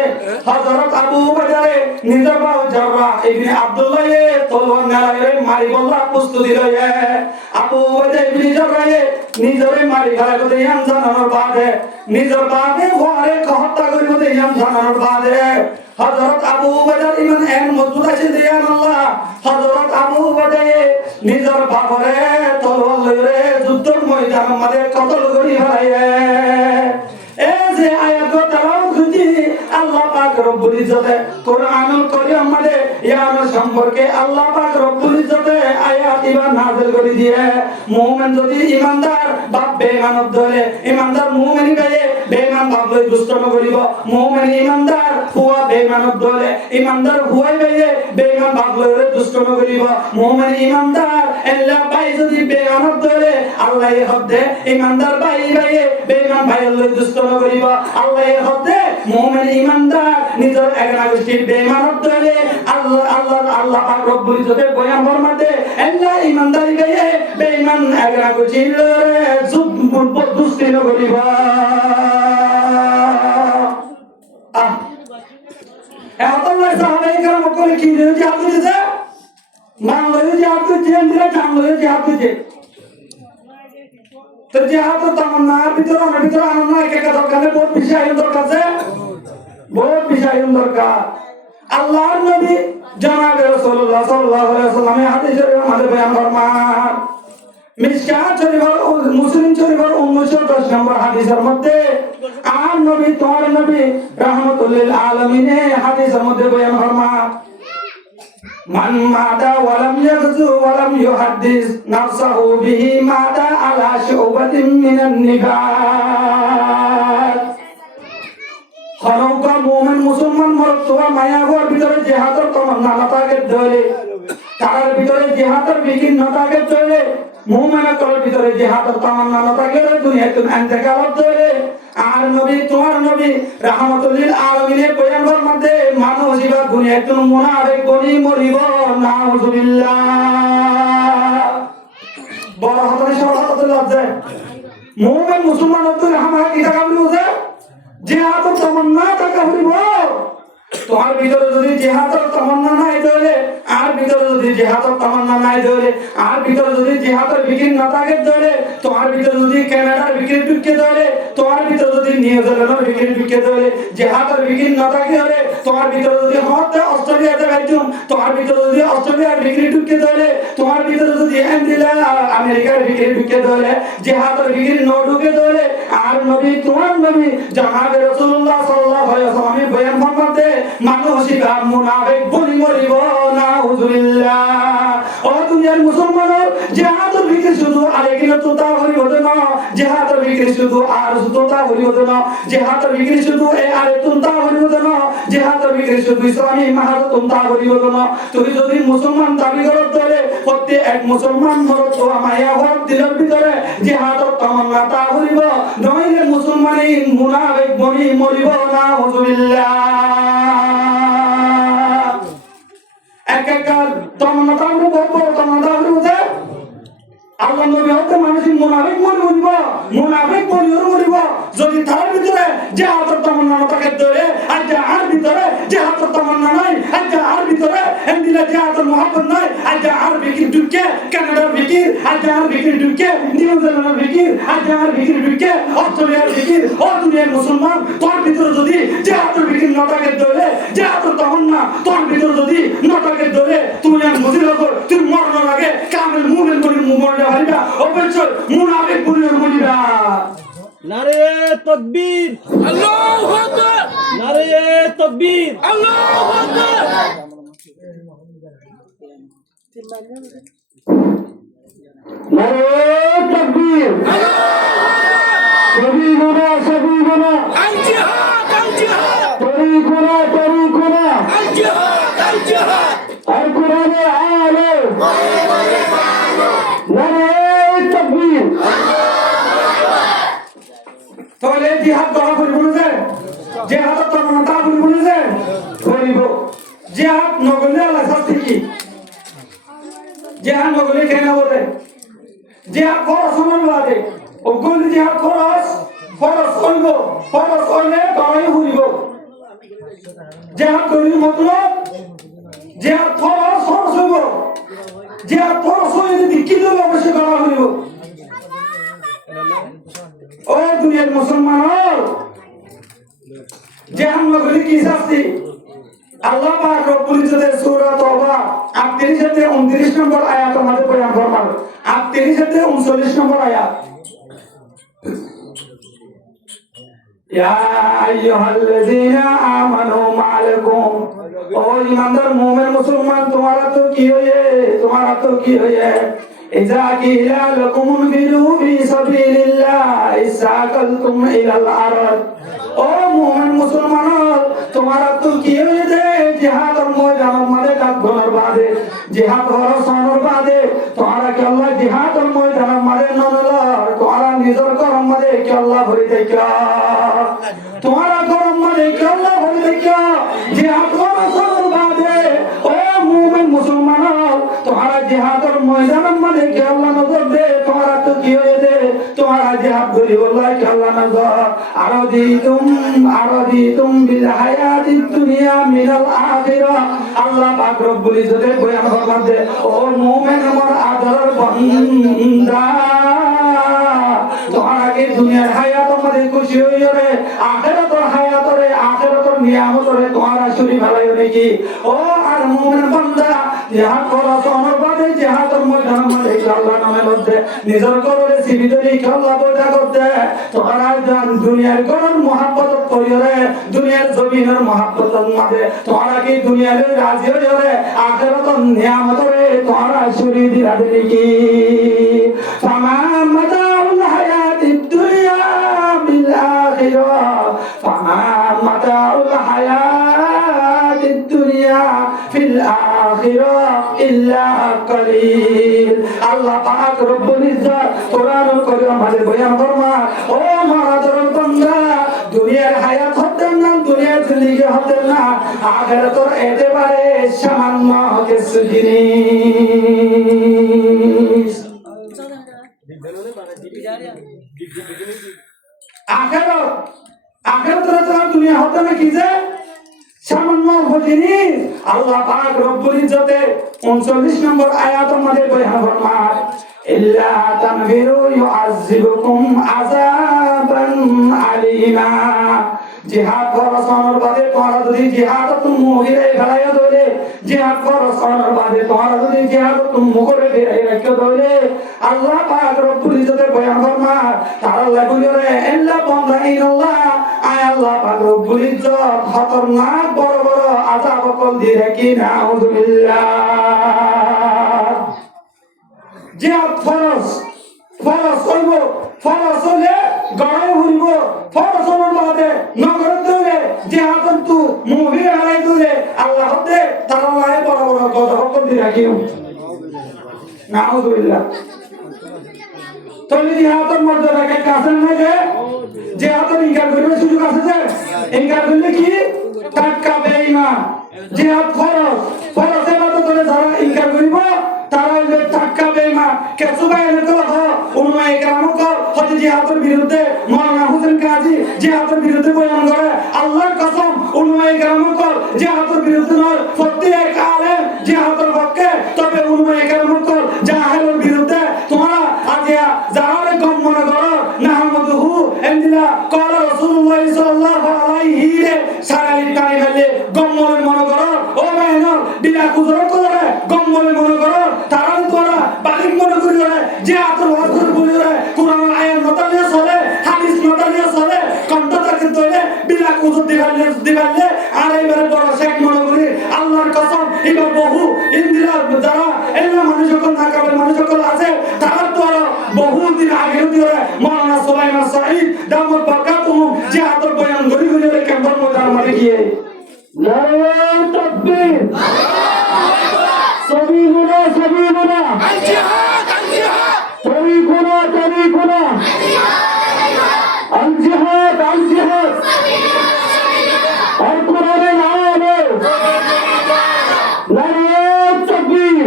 হযরত আবু উবাইদা নিজের বাবা জাররাহ ইবনে আব্দুল্লাহ তলোয়ার নারায়ে মারি বললা প্রস্তুতি রয়ে আবু উবাইদা ইবনে জাররাহ নিজরে মারি ফেলা করে ইয়াম জানানোর বাদে নিজের বাবা ভয়ে হত্যা করিব ইয়াম জানানোর বাদে হযরত আবু উবাইদার ঈমান এন মজবুত আছে দিয়ান আল্লাহ হযরত আবু উবাইদা নিজের বাবারে তলোয়ার লইরে যুদ্ধের ময়দানের মধ্যে কতল করি ফেলাইয়ে এই যে আয়াত তালাওয়াত করছি আল্লাহ পাক রব্বুল ইজ্জতে কোরআনুল কারীম মধ্যে ইয়ার সম্পর্কে আল্লাহ পাক রব্বুল ইজ্জতে আয়াত ইবার নাযিল করে দিয়ে মুমিন যদি ঈমানদার বাপ বেঈমানত ধরে ঈমানদার মুমিন গায়ে বেঈমান বাপলে দুষ্টম করিব মুমিন ঈমানদার হুয়া বেঈমানত ধরে ঈমানদার হুয়াই গায়ে বেঈমান বাপলে দুষ্টম করিব মুমিন ঈমানদার আল্লাহ ভাই যদি বেঈমানত ধরে আল্লাহ হদে ঈমানদার ভাই গায়ে বেঈমান ভাইলে দুষ্টম করিব আল্লাহ হদে মুমিন ঈমানদার নিজের একনা গোষ্ঠীর বেঈমানত ধরে আল্লাহ পাক রব্বুল ইজ্জতে বয়ান ফরমাতে আল্লাহ ঈমানদারি গায়ে বেঈমান একনা গোষ্ঠীর দুষ্টি করিব আল্লাহ সাহাবায়ে কেরাম করে কি জিহাদ করেছে মানলয়ে জিহাদ করেছে দিরা জানলয়ে জিহাদ করেছে তো জিহাদ তো তামান্নার ভিতরে আনন্দ একা দরকার নেই বহুত বিষয় দরকার আছে বহুত বিষয় দরকার আল্লাহর নবী জনাবে রাসূলুল্লাহ সাল্লাল্লাহু আলাইহি ওয়াসাল্লাম হাদিসের মধ্যে বয়ান ফরমান মিশকাত শরীফের মুসলিম শরীফের 1910 নম্বর হাদিসের মধ্যে আর নবী তোর নবী রাহমাতুল লিল আলামিন হাদিসের মধ্যে বয়ান ফরমান মান মাদা ওয়ালাম ইয়াগজু ওয়ালাম ইউহাদ্দিস নাফসাহু বিহি মাদা আলা শুবাতিন মিনান নিফাক হরকা মুমিন মুসলমান মরতোয়া মায়াগর ভিতরে জিহাদের তমন্না নাতাকে ধরে তার ভিতরে জিহাদের বিকিন্নতাকে ধরে মুমিনের ভিতরে জিহাদের তমন্না নাতাকে দুনিয়াতে ইন্তেকালত ধরে আর নবী তোমার নবী রাহমাতুল লিল আলামিনের বয়ানের মধ্যে মানুষ ইবা দুনিয়াতে মুনাফিক বনি মরিব নাউযুবিল্লাহ বড় হতরে সরহত লজ্জা মুমিন মুসলমান হতে হামা কি টাকা বলছে জিহাদের তমন্না টাকা হইব তোমার ভিতরে যদি জিহাদের তামান্না নাই ধরে আর ভিতরে যদি জিহাদের তামান্না নাই ধরে আর ভিতরে যদি জিহাদের বিক্রি না থাকে ধরে তোমার ভিতরে যদি কানাডার বিক্রি ঢুকে ধরে তোমার ভিতরে যদি নিউজিল্যান্ডের বিক্রি ঢুকে ধরে জিহাদের বিক্রি না থাকে ধরে তোমার ভিতরে যদি হতে অস্ট্রেলিয়াতে বাইতুম তোমার ভিতরে যদি অস্ট্রেলিয়ার বিক্রি ঢুকে ধরে তোমার ভিতরে যদি আমেরিকার বিক্রি ঢুকে ধরে জিহাদের বিক্রি ন ঢুকে ধরে আর নবী তোমার নবী জনাবে রাসূলুল্লাহ সাল্লাল্লাহু আলাইহি ওয়াসাল্লাম আমি বয়ান ফরমাতে মানসিকা মুনাফিক বলি মরিব নাউযুবিল্লাহ ও দুনিয়ার মুসলমানরা জিহাদের বিক্রি শুধু আরেকদিন তোতা হরিব না জিহাদের বিক্রি শুধু আর তোতা হরিব না জিহাদের বিক্রি শুধু আরে তোতা হরিব না জিহাদের বিক্রি শুধু ইসলামী মাহাত তোতা হরিব না তুমি যদি মুসলমান দাবি করত ধরে প্রত্যেক এক মুসলমান মরত তো মায়া হক দিলের ভিতরে জিহাদের তামান্না তা হরিব নইলে মুসলমানই মুনাফিক বনি মরিব নাউযুবিল্লাহ এক তামান্না তা হরিব তামান্না তা হরিব আল্লাহ নবী হতে মানুষই মুনাফিক মরিব মুনাফিক মরিব যদি তার ভিতরে জিহাদের তামান্না না থাকে ধরে আর আর ভিতরে জিহাদের তামান্না নাই আর ভিতরে এন্দিলা জিহাদের মুহাব্বত নাই আর বিক্রি ঢুকে কানাডার বিক্রি আর বিক্রি ঢুকে নিউজিল্যান্ডের বিক্রি আর বিক্রি ঢুকে অস্ট্রেলিয়ার বিক্রি ও দুনিয়ার মুসলমান তোর ভিতরে যদি জিহাদের বিক্রি না থাকে ধরে জিহাদের তামান্না তোর ভিতরে যদি না থাকে ধরে তুই আর মুজির কর তুই মরণ লাগে কামেল মুমিন করি মুমরটা ভাইবা অবশ্যই মুনাফিক বলিবা নারে তাকবীর আল্লাহু আকবার নারে তাকবীর আল্লাহু আকবার নারে তাকবীর সবিগুনা আল জিহাদ তরিকুনা আল জিহাদ আর কোরআনে আলো নারে তাকবীর তাহলে জিহাদ করা করিব না জিহাদ তামান্না তা করিব না করিব জিহাদ নগলে আল্লাহ শাস্তি কি জিহাদ নগলে কেন বলে জিহাদ খরচ সমান লাগে ওগুলো জিহাদ খরচ হইলে তরাই হইব জিহাদ করিব মতলব জিহাদ খরচ হইব জিহাদ খরচ হইলে যদি কি দেবে অবশ্যই করা হইব ও দুনিয়ার মুসলমান জাহান্নামে কি শাস্তি আল্লাহ পাক রব্বুল ইজ্জতের সূরা তওবা 38 থেকে 29 নম্বর আয়াত আমাদের বয়ান ফরমান 38 থেকে 39 নম্বর আয়াত ইয়া আইয়ুহাল্লাযীনা আমানু মা'লাকুম ও ঈমানদার মুমিন মুসলমান তোমারা তো কি হয়ে إذا قيل لكم انفروا في سبيل الله استثقلتم إلى الأرض ও মুমিন মুসলমান তোমারা তো কি হইছে জিহাদের ময়দানের মধ্যে কাটবনের বাদে জিহাদ হরসনের বাদে তোমারা কি আল্লাহ জিহাদের ময়দানের মধ্যে ননলার তোমারা নিজের গরম মধ্যে কি আল্লাহ ভরি দেখা তোমারা গরম মধ্যে কি আল্লাহ ভরি দেখা জিহাদ হরসনের বাদে ও মুমিন মুসলমান তোমারা জিহাদের ময়দানের মধ্যে কি আল্লাহ নজর দে তোমারা তো কি হইছে তোমারা জিহাদ করি বললাই কি আল্লাহ নজর আরদিতুম বিল হায়াতিদ দুনিয়া মিনাল আখিরাহ আল্লাহ পাক রব্বুল ইজ্জতের বয়ান ফরমাতে ও মুমিন আমার আদরের বান্দা তোমারা কি দুনিয়ার হায়াতের মধ্যে খুশি হইও রে আখিরাতের হায়াতের আখিরাতের নিয়ামতের তোমারা শুরি ভালাইও নাকি ও আর মুমিন বান্দা জিহাদ করা তোমার বাদে জিহাদের ময়দানের মধ্যে আল্লাহ নামে বলতে নিজের করে জীবিতরি আল্লাহ পয়দা করতে তোমরা দুনিয়ার কোন মহব্বত করিও রে দুনিয়ার জমিনের মহব্বতের মধ্যে তোমরা কি দুনিয়ার রাজি হইও রে আখিরাতের নিয়ামতের তোমরা শুরি দিলা নাকি ফামা মাতাউল হায়াতিদ দুনিয়া বিল আখিরাহ ফামা মাতাউল হায়াতিদ দুনিয়া ফিল আখিরাহ ইল্লা কলিল আল্লাহ পাক রব্বুল ইজ্জত কোরআন করিম আমাদের বয়ান ফরমা ও মারাদর বান্দা দুনিয়ার হায়াত হতে না দুনিয়ার জিন্দেগি হতে না আখিরাতের একেবারে সামান্য কিছু জিনিস আখিরাতের দুনিয়া হতে না কি যে সামান্য জিনিস আল্লাহ পাক রব্বুল ইজ্জতে 39 নম্বর আয়াতের মধ্যে বয়ান ফরমায় ইল্লা তানফিরু ইউআযিবুকুম আযাবান আলীমা জিহাদ ফরসানোর বাদে তোমরা যদি জিহাদ তুমি মুহিরে ফেলাইয়া ধরে জিহাদ ফরসানোর বাদে তোমরা যদি জিহাদ তুমি মুখরে ফেলাই রাখিও ধরে আল্লাহ পাক রব্বুল ইজ্জতে বয়ান ফরমায় তারা লাগুরে ইল্লা বান্দাইনাল্লাহ আয় আল্লাহ পাক রব্বুল ইজ্জত খতরনাক বড় বড় আযাব কল দিয়ে রাখি নাউযুবিল্লাহ জিহাদ ফরজ হইব ফরজ হলে গড়াই হইব ফরজ হওয়ার বাদে নগর ধরে জিহাদ তু মুহি হারাই ধরে আল্লাহ হতে তারা লাই বড় বড় গজব কল দিয়ে রাখি নাউযুবিল্লাহ তবে জিহাদের মর্যাদা কে কাছে না যে জিহাদের ইনকার করবে সুযোগ আছে যে ইনকার করলে কি টাটকা বেঈমান জিহাদ ফরজের মতো করে যারা ইনকার করিব তারা হইলে টাটকা বেঈমান কিছু বাইরে তো উলমায়ে কেরাম হতে জিহাদের বিরুদ্ধে মাওলানা হোসেন কাজী জিহাদের বিরুদ্ধে বয়ান করে আল্লাহর কসম উলমায়ে কেরাম জিহাদের বিরুদ্ধে নয় প্রত্যেক আলেম জিহাদের পক্ষে তবে উলমায়ে কেরাম জাহেলের বিরুদ্ধে তোমরা আজিয়া যারা গম মনে করো নাহমাদুহু ইনদিলা ক্বালা রাসূলুল্লাহ সাল্লাল্লাহু আলাইহি সারালি টাই ফেলে গম মনে করো ও মেহনা বিনা কুজর করে গম মনে করো তারা তোরা বালিক মনে করি করে যে আতর ওয়াজর বলি করে কোরআন আয়াত মতালিয়া চলে হাদিস মতালিয়া চলে কন্টাটা কিন্তু বিনা কুজর দিবালে আর এবারে বড় শেখ মনে করি আল্লাহর কসম এবার বহু ইনদিলা যারা এলা মানুষ যখন নাকাবের মানুষ যখন আছে তারা তো বহুদিন আগে দিয়ে মাওলানা সুলাইমান সাঈদ দামত বরকাতুহুম যে আতর বয়ান গরি গরি ক্যাম্পার ময়দান মাঠে গিয়ে নারে তাকবীর সবিগুনা আল জিহাদ সবিগুনা আল জিহাদ আর কোরআনে নামে নারে তাকবীর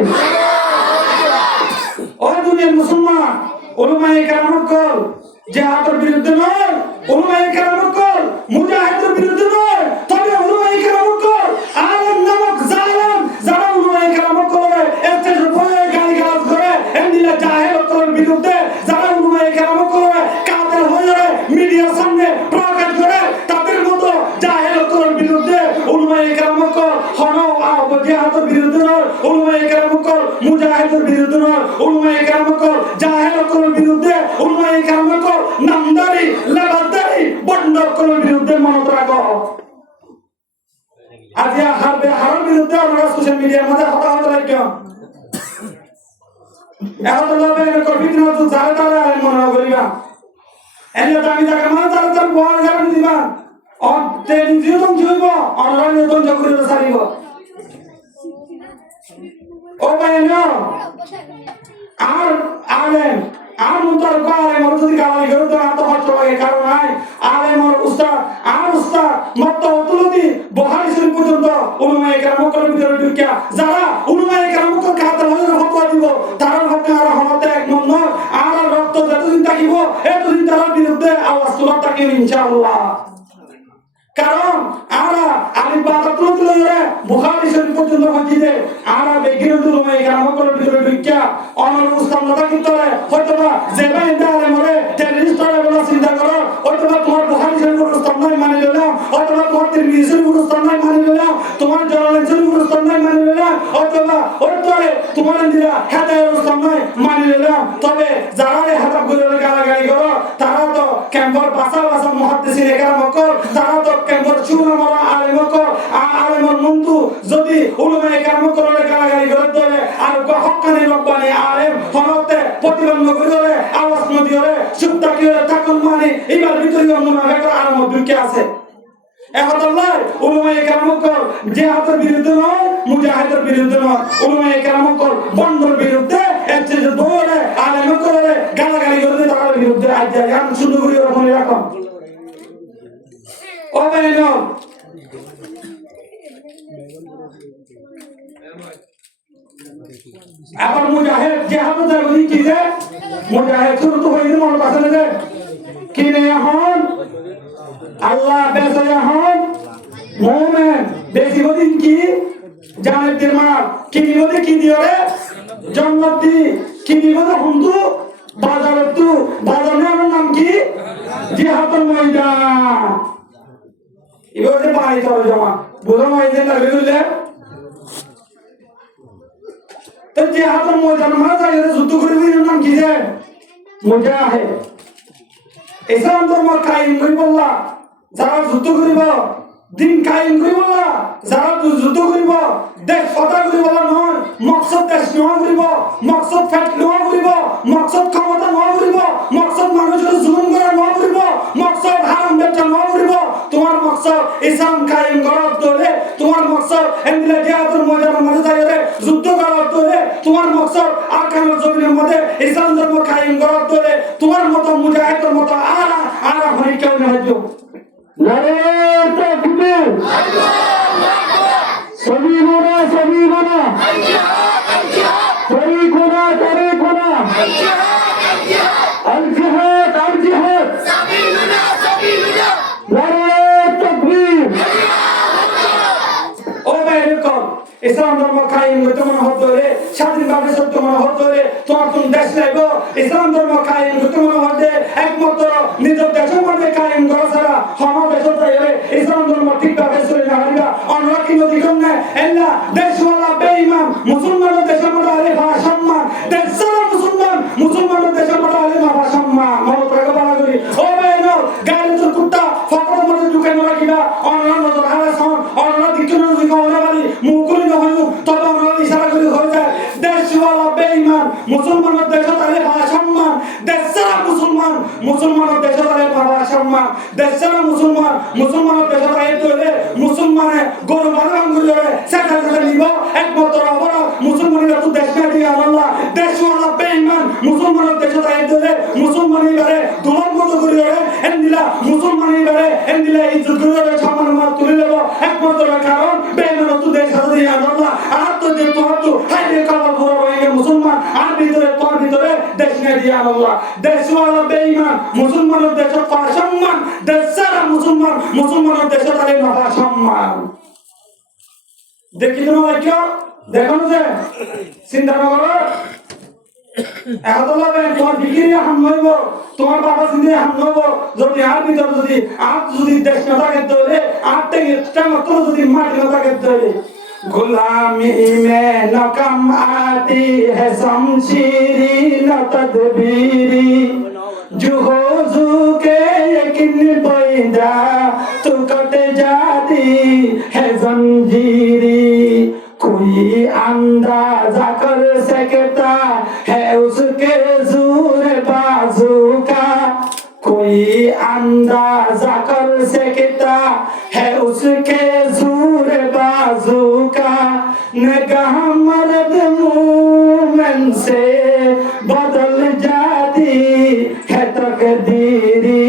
ও দুনিয়ার মুসলমান উলামায়ে কেরাম কল জিহাদের বিরুদ্ধে নয় উলামায়ে কেরাম কল মুজাহিদের বিরুদ্ধে নয় তবে উলামায়ে কেরাম কল আলেম নামক জালেম যারা উলামায়ে কেরাম কল এতে উপরে গালিগালাজ করে এন্দিলা জাহেলতের বিরুদ্ধে যারা উলামায়ে কেরাম কল কাদের হয়ে মিডিয়ার সামনে প্রকাশ করে তাদের মতো জাহেলতের বিরুদ্ধে উলামায়ে কেরাম কল হনো জিহাদের বিরুদ্ধে নয় উলামায়ে কেরাম কল মুজাহিদের বিরুদ্ধে নয় উলামায়ে কেরাম কল জাহেলতের বিরুদ্ধে উলামায়ে কেরাম কল নামদারি লাবাদারি বন্ডকর বিরুদ্ধে মনত রাখো আজ হারার বিরুদ্ধে আমরা সোশ্যাল মিডিয়ার মধ্যে হতাহত রাখো এখন লোকে কবির না তো যারা তারা মনে করিবা এনে আমি জায়গা মানে তারা তার বড় গ্যারান্টি দিবা অন তেল জীবন জীব অনলাইন নতুন চাকরি সারিব ও ভাই না আর আলেম আর মুতার কালে মরুদি গালি করে তো এত কষ্ট লাগে কারণ নাই আলেমর উস্তাদ আর উস্তাদ মত অতুলতি বুখারী শরীফ পর্যন্ত উলামায়ে কেরাম কল ভিতরে ঢুকিয়া যারা উলামায়ে কেরাম কল কাতার হয়ে ফতোয়া দিব তার পক্ষে আর হতে একমত নয় আর রক্ত যতদিন থাকিব এতদিন তার বিরুদ্ধে আওয়াজ তোলা থাকিব ইনশাআল্লাহ কারণ আমরা আলিফ বা তাতুল লইরে বুখারী শরীফ পর্যন্ত পৌঁছিতে আমরা বেগিরত উলামায়ে কেরাম কল ভিতরে ঢুকিয়া অনর উস্তাদ মাথা কিতরে হয়তোবা যেবা ইন্দারে মরে টেররিস্ট হয়ে বলা চিন্তা করো হয়তোবা তোমার বুখারী শরীফের উস্তাদ নাই মানি লইলাম হয়তোবা তোমার তিরমিজি শরীফের উস্তাদ নাই মানি লইলাম তোমার জালালাইন শরীফের উস্তাদ নাই মানি লইলাম হয়তোবা তোমার ইন্দিরা হেদায়ের উস্তাদ নাই মানি লইলাম তবে যারা হেদাব করে গালাগালি করো তারা তো ক্যাম্পার বাসা মুহাদ্দিসিন কেরাম কল তারা তো ক্যাম্পার চুনা মারা আলেমর মন্তু যদি উলামায়ে কেরাম কল গালাগালি করে ধরে আর হক্কানি রব্বানি আলেম হনতে প্রতিবন্ধ করে আওয়াজ নদী করে সুপ্তা কি করে তাকন মানে এবার ভিতরে মুনাফিক আর মধ্যে আছে এখন আল্লাহ উলামায়ে কেরাম কল জিহাদের বিরুদ্ধে নয় মুজাহিদের বিরুদ্ধে নয় উলামায়ে কেরাম কল বন্ধর বিরুদ্ধে এতে যে দৌড়ে আলেম করে গালাগালি করে তার বিরুদ্ধে আজ গান শুরু করে মনে রাখো ও ভাইনো আবার মুজাহিদ জিহাদের বলি কি যে মুজাহিদ শুরু তো হইছে মনে আছে না কি নে এখন আল্লাহ বেঁচে এখন মুমিন বেশি বদিন কি জানেদের মার কি নিবদে কি দিওরে জন্নত দি কি নিবদে হুন্দু বাজারের নাম কি জিহাদুল ময়দান এবারে পাই চলো জমা বুঝো ময়দান লাগবে বুঝলে তো জিহাদুল ময়দান মানে যাই যুদ্ধ করবে নাম কি যে মুজাহিদ ইসলাম ধর্ম কায়েম করিবল্লা যারা যুদ্ধ করিব দিন কায়েম করিবল্লা যারা যুদ্ধ করিব দেশ ফটা করিবল্লা নয় মকসদ দেশ নয় করিব মকসদ ফেট নয় করিব মকসদ ক্ষমতা নয় করিব মকসদ মানুষের জুলুম করা নয় করিব মকসদ হারাম ব্যবসা নয় করিব তোমার মকসদ ইসলাম কায়েম করার দলে তোমার মকসদ এন্দিলে জিহাদুল ময়দানের মধ্যে যাইরে যুদ্ধ করার দলে তোমার মকসদ আরকানুল জমিনের মধ্যে ইসলাম ধর্ম কায়েম করার দলে তোমার মতো মুজাহিদের মতো আরা হই কেউ না হইতো নারে তাকবীর আল্লাহু আকবার সবিগুনা আল জিহাদ তরিকুনা আল জিহাদ সাবিলুনা নারে তাকবীর ও ভাইরে কম ইসলাম ধর্ম কায়েম করতে মনে হতো রে স্বাধীনভাবে চলতে মনে হতো রে তোমার তুমি দেশ লাইব ইসলাম ধর্ম কায়েম করতে মনে হতে একমাত্র নিজের দেশের মধ্যে কায়েম করা ছাড়া আমার দেশের চাইলে ইসলাম ধর্ম ঠিকভাবে চলে না পারিবা অন্য কি নদী কন্যা এল্লা দেশওয়ালা বেঈমান মুসলমানের দেশের মধ্যে আলে ভাষাম্মান দেশওয়ালা মুসলমানের দেশের মধ্যে আলে ভাষাম্মান মনে করে বলা করি ও বেঈমান গায়ে তো কুত্তা ফকরের মধ্যে ঢুকে না রাখিবা অন্য নজর হারাসন অন্য দিকে নজর কওয়ালি মুকুলি নহয় তবে আমরা ইশারা করে হয়ে যায় দেশওয়ালা বেঈমান মুসলমানের দেশের আলে ভাষাম্মান দেশওয়ালা মুসলমানের দেশের আলে ভাষাম্মান দেশওয়ালা মুসলমানের দেশের আলে তোলে মুসলমানে গরু বানাম করে সেটা নিব একমাত্র অপরাধ মুসলমানের তো দেশ না দিয়ে আল্লাহ দেশওয়ালা বেঈমান মুসলমানের দেশের আলে তোলে মুসলমানের বারে দুলাম মতো করে এন্দিলা মুসলমানের বারে এন্দিলা ইজ্জত করে সামান্য মার তুলে দেব একমাত্র কারণ বেঈমান তো দেশ হাতে দিয়ে আল্লাহ আর তো যে তো হাইরে কাবা বড় হয়ে মুসলমান আর ভিতরে তোর ভিতরে দেশ না দিয়ে আল্লাহ দেশওয়ালা বেঈমান মুসলমানের দেশের সম্মান দেশওয়ালা মুসলমানের দেশের আলে না সম্মান দেখি তোমার কি দেখো যে চিন্তা না করো এতলা বেন তোমার বিক্রি হাম হইব তোমার বাবা সিনে হাম হইব যদি আর ভিতর যদি দেশ না থাকে তাহলে আর থেকে টাকা যদি মাটি না থাকে তাহলে गुलामी में नकम आती है शमशीरी न तदबीरी जो हो के यकीन पैदा तो कट जाती है जंजीरी कोई अंदाजा कर सकता है उसके जोर बाजू का कोई अंदाजा कर सकता है उसके जोर बाजू का नगाह मर्द मोमेन से बदल जाती है तकदीरी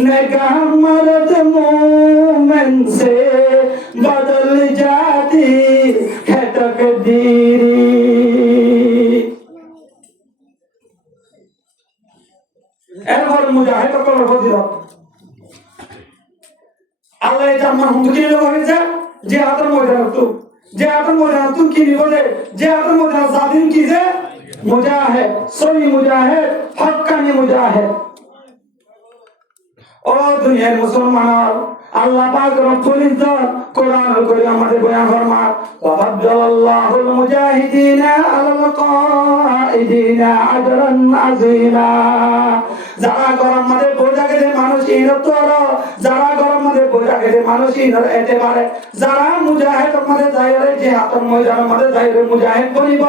नगाह मर्द मोमेन से बदल जाती है तकदीरी এরপর মুজাহিদ করার ফজিলত আল্লাহ এটা আমার হুমকি দিল হয়েছে যে হাতের ময়দান তুই কি বলে যে হাতের ময়দান স্বাধীন কি যে মুজাহিদ সহি মুজাহিদ হক্কানি মুজাহিদ ও দুনিয়ার মুসলমান আল্লাহ পাক রব্বুল ইজ্জত কোরআনুল কারীম আমাদের বয়ান ফরমান ওয়া ফাদ্দালাল্লাহুল মুজাহিদিনা আলাল কাঈদিনা আজরান আযীমা যারা গরম মধ্যে বোঝা গেলে মানুষ ইনতর যারা গরম মধ্যে বোঝা গেলে মানুষ ইনর এতে পারে যারা মুজাহিদ মধ্যে যাইরে যে হাতের ময়দানের মধ্যে যাইরে মুজাহিদ বনিব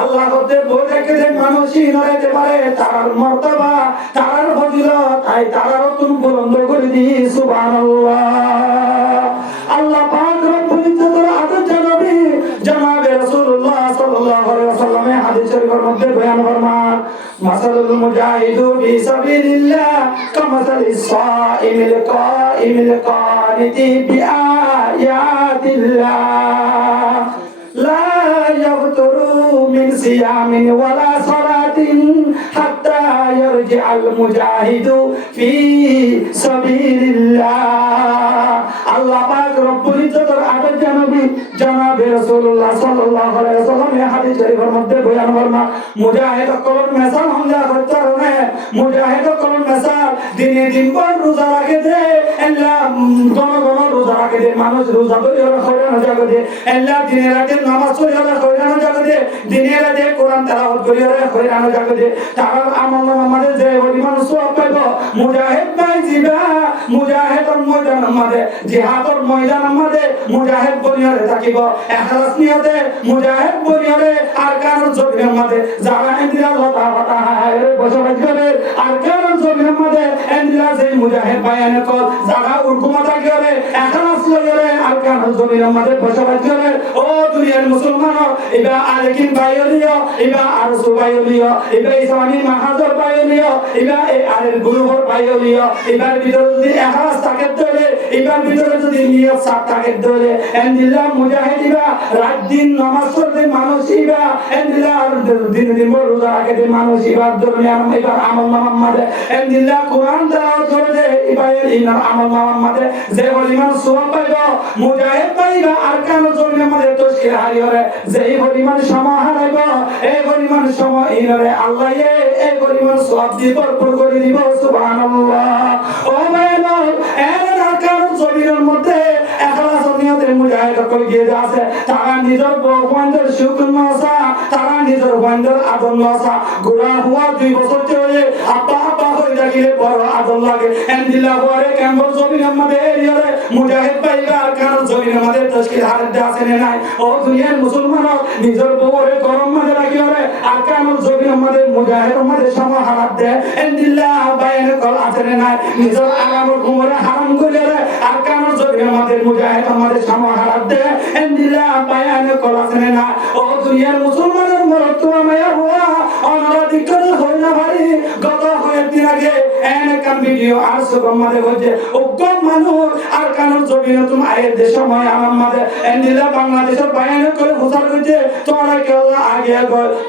আল্লাহ করতে বোঝা গেলে মানুষ ইনর এতে পারে তার মর্তবা তার ফজিলত তাই তার তুমি বুলন্দ করে দি সুবহানাল্লাহ আল্লাহ পাক রব্বুল ইজ্জতের আদর জানাবি জনাবে রাসূলুল্লাহ সাল্লাল্লাহু আলাইহি ওয়াসাল্লামের হাদিস শরীফের মধ্যে বয়ান ফরমান মাসালুল মুজাহিদু ফি সাবিলিল্লাহ কামাসালিস সাইমিল কাইমিল কানিতি বিআয়াতিল্লাহ لا يفتر من صيام ولا صلاة حتى ইয়ারজিআল মুজাহিদু ফি সাবিলিল্লাহ। আল্লাহ পাক রব্বুল ইজ্জতের আদর জানাবি জনাবে রাসূলুল্লাহ সাল্লাল্লাহু আলাইহি ওয়াসাল্লাম এই হাদিস শরীফের মধ্যে বয়ান ফরমা মুজাহিদ কলম মেসাল হামলা করতে মুজাহিদ কলম মেসাল দিনে দিনভর রোজা রাখে দে আল্লাহ ঘন ঘন রোজা রাখে দে মানুষ রোজা ধরে খয়রানো জাগদে আল্লাহ দিনে রাতে নামাজ পড়ে খয়রানো জাগদে দিনে রাতে কোরআন তেলাওয়াত করে খয়রানো জাগদে তার আমল আমাদের যে পরিমাণ সওয়াব পাইব মুজাহিদ ভাই জিবা মুজাহিদর ময়দান আমাদের জিহাদর ময়দান আমাদের মুজাহিদ বনিয়ারে থাকিব ইখলাস নিয়তে মুজাহিদ বনিয়ারে আরকানুল জমিনের আমাদের যারা ইন্দিরা আল্লাহ তাআলা বসবাস করে আরকানুল জমিনের আমাদের ইন্দিরা যে মুজাহিদ বায়ান কর যারা উরকুমা থাকিবে ইখলাস লইরে আরকানুল জমিনের আমাদের বসবাস করে ও দুনিয়ার মুসলমান ইবা আলেকিন বাইলিও ইবা আরসু বাইলিও ইবা ইসলামী মাহাজর বাইলিও ইবা এই আলের গুরুহর বাইলিও ইবার ভিতরে যদি ইখলাস থাকে ধরে ইবার ভিতরে যদি নিয়ত সাফ থাকে ধরে ইনদিল্লাহ মুজাহিদ ইবা রাত দিন নামাজ পড়তে মানুষ ইবা ইনদিল্লাহ দিন দিন রোজা রাখে মানুষ ইবার দরমিয়ান ইবার আমল নামাতে ইনদিল্লাহ কোরআন তেলাওয়াত করে ইবার ইনার আমল নামাতে যে পরিমাণ সওয়াব পাইব মুজাহিদ পাইবা আরকানুল জমিনের মধ্যে তশকিল হারিয়রে যে পরিমাণ সময় হারাইব এই পরিমাণ সময় ইনরে আল্লাহ এই পরিমাণ সওয়াব দিয়ে ভরপুর করে দিব সুবহানাল্লাহ। ও ভাইরা এর আরকানুল জমিনের মধ্যে ইখলাস নিয়তে মুজাহিদ করে গিয়ে আছে তারা নিজের বন্ধের শুকর নসা তারা নিজের বন্ধের আদম নসা গোড়া হুয়া 2 বছর চলে আপা আপা হয়ে থাকিলে বড় আদম লাগে ইনদিল্লাহ পরে কেমন জমিনের মধ্যে এরিয়ারে মুজাহিদ পাইবা আরকানুল জমিনের মধ্যে তশকিল হারিতে আছে নাই ও দুনিয়ার মুসলমান নিজের বউরে গরম মধ্যে রাখিওরে আরকানুল জমিনের মধ্যে মুজাহিদের মধ্যে সময় হারাত দে ইনদিল্লাহ বায়ান কল আছে নাই নিজের আগামর ঘুমরে হারাম করে আরকানুল জমিনের মধ্যে মুজাহিদ আমাদের সময় হারাত দে ইনদিল্লাহ বায়ান কল আছে না ও দুনিয়ার মুসলমানের মরত মায়া হুয়া অনারাধিক হয় না ভাই গত কয়েকদিন আগে একটা ভিডিও আর সুগমাদের হচ্ছে উগ্র মানুষ আরকানুল জমিনে তুমি আয়ের দেশ সময় আমার মাঝে ইনদিল্লাহ বাংলাদেশের বায়ান করে প্রচার করছে তোমরা কেউ আগে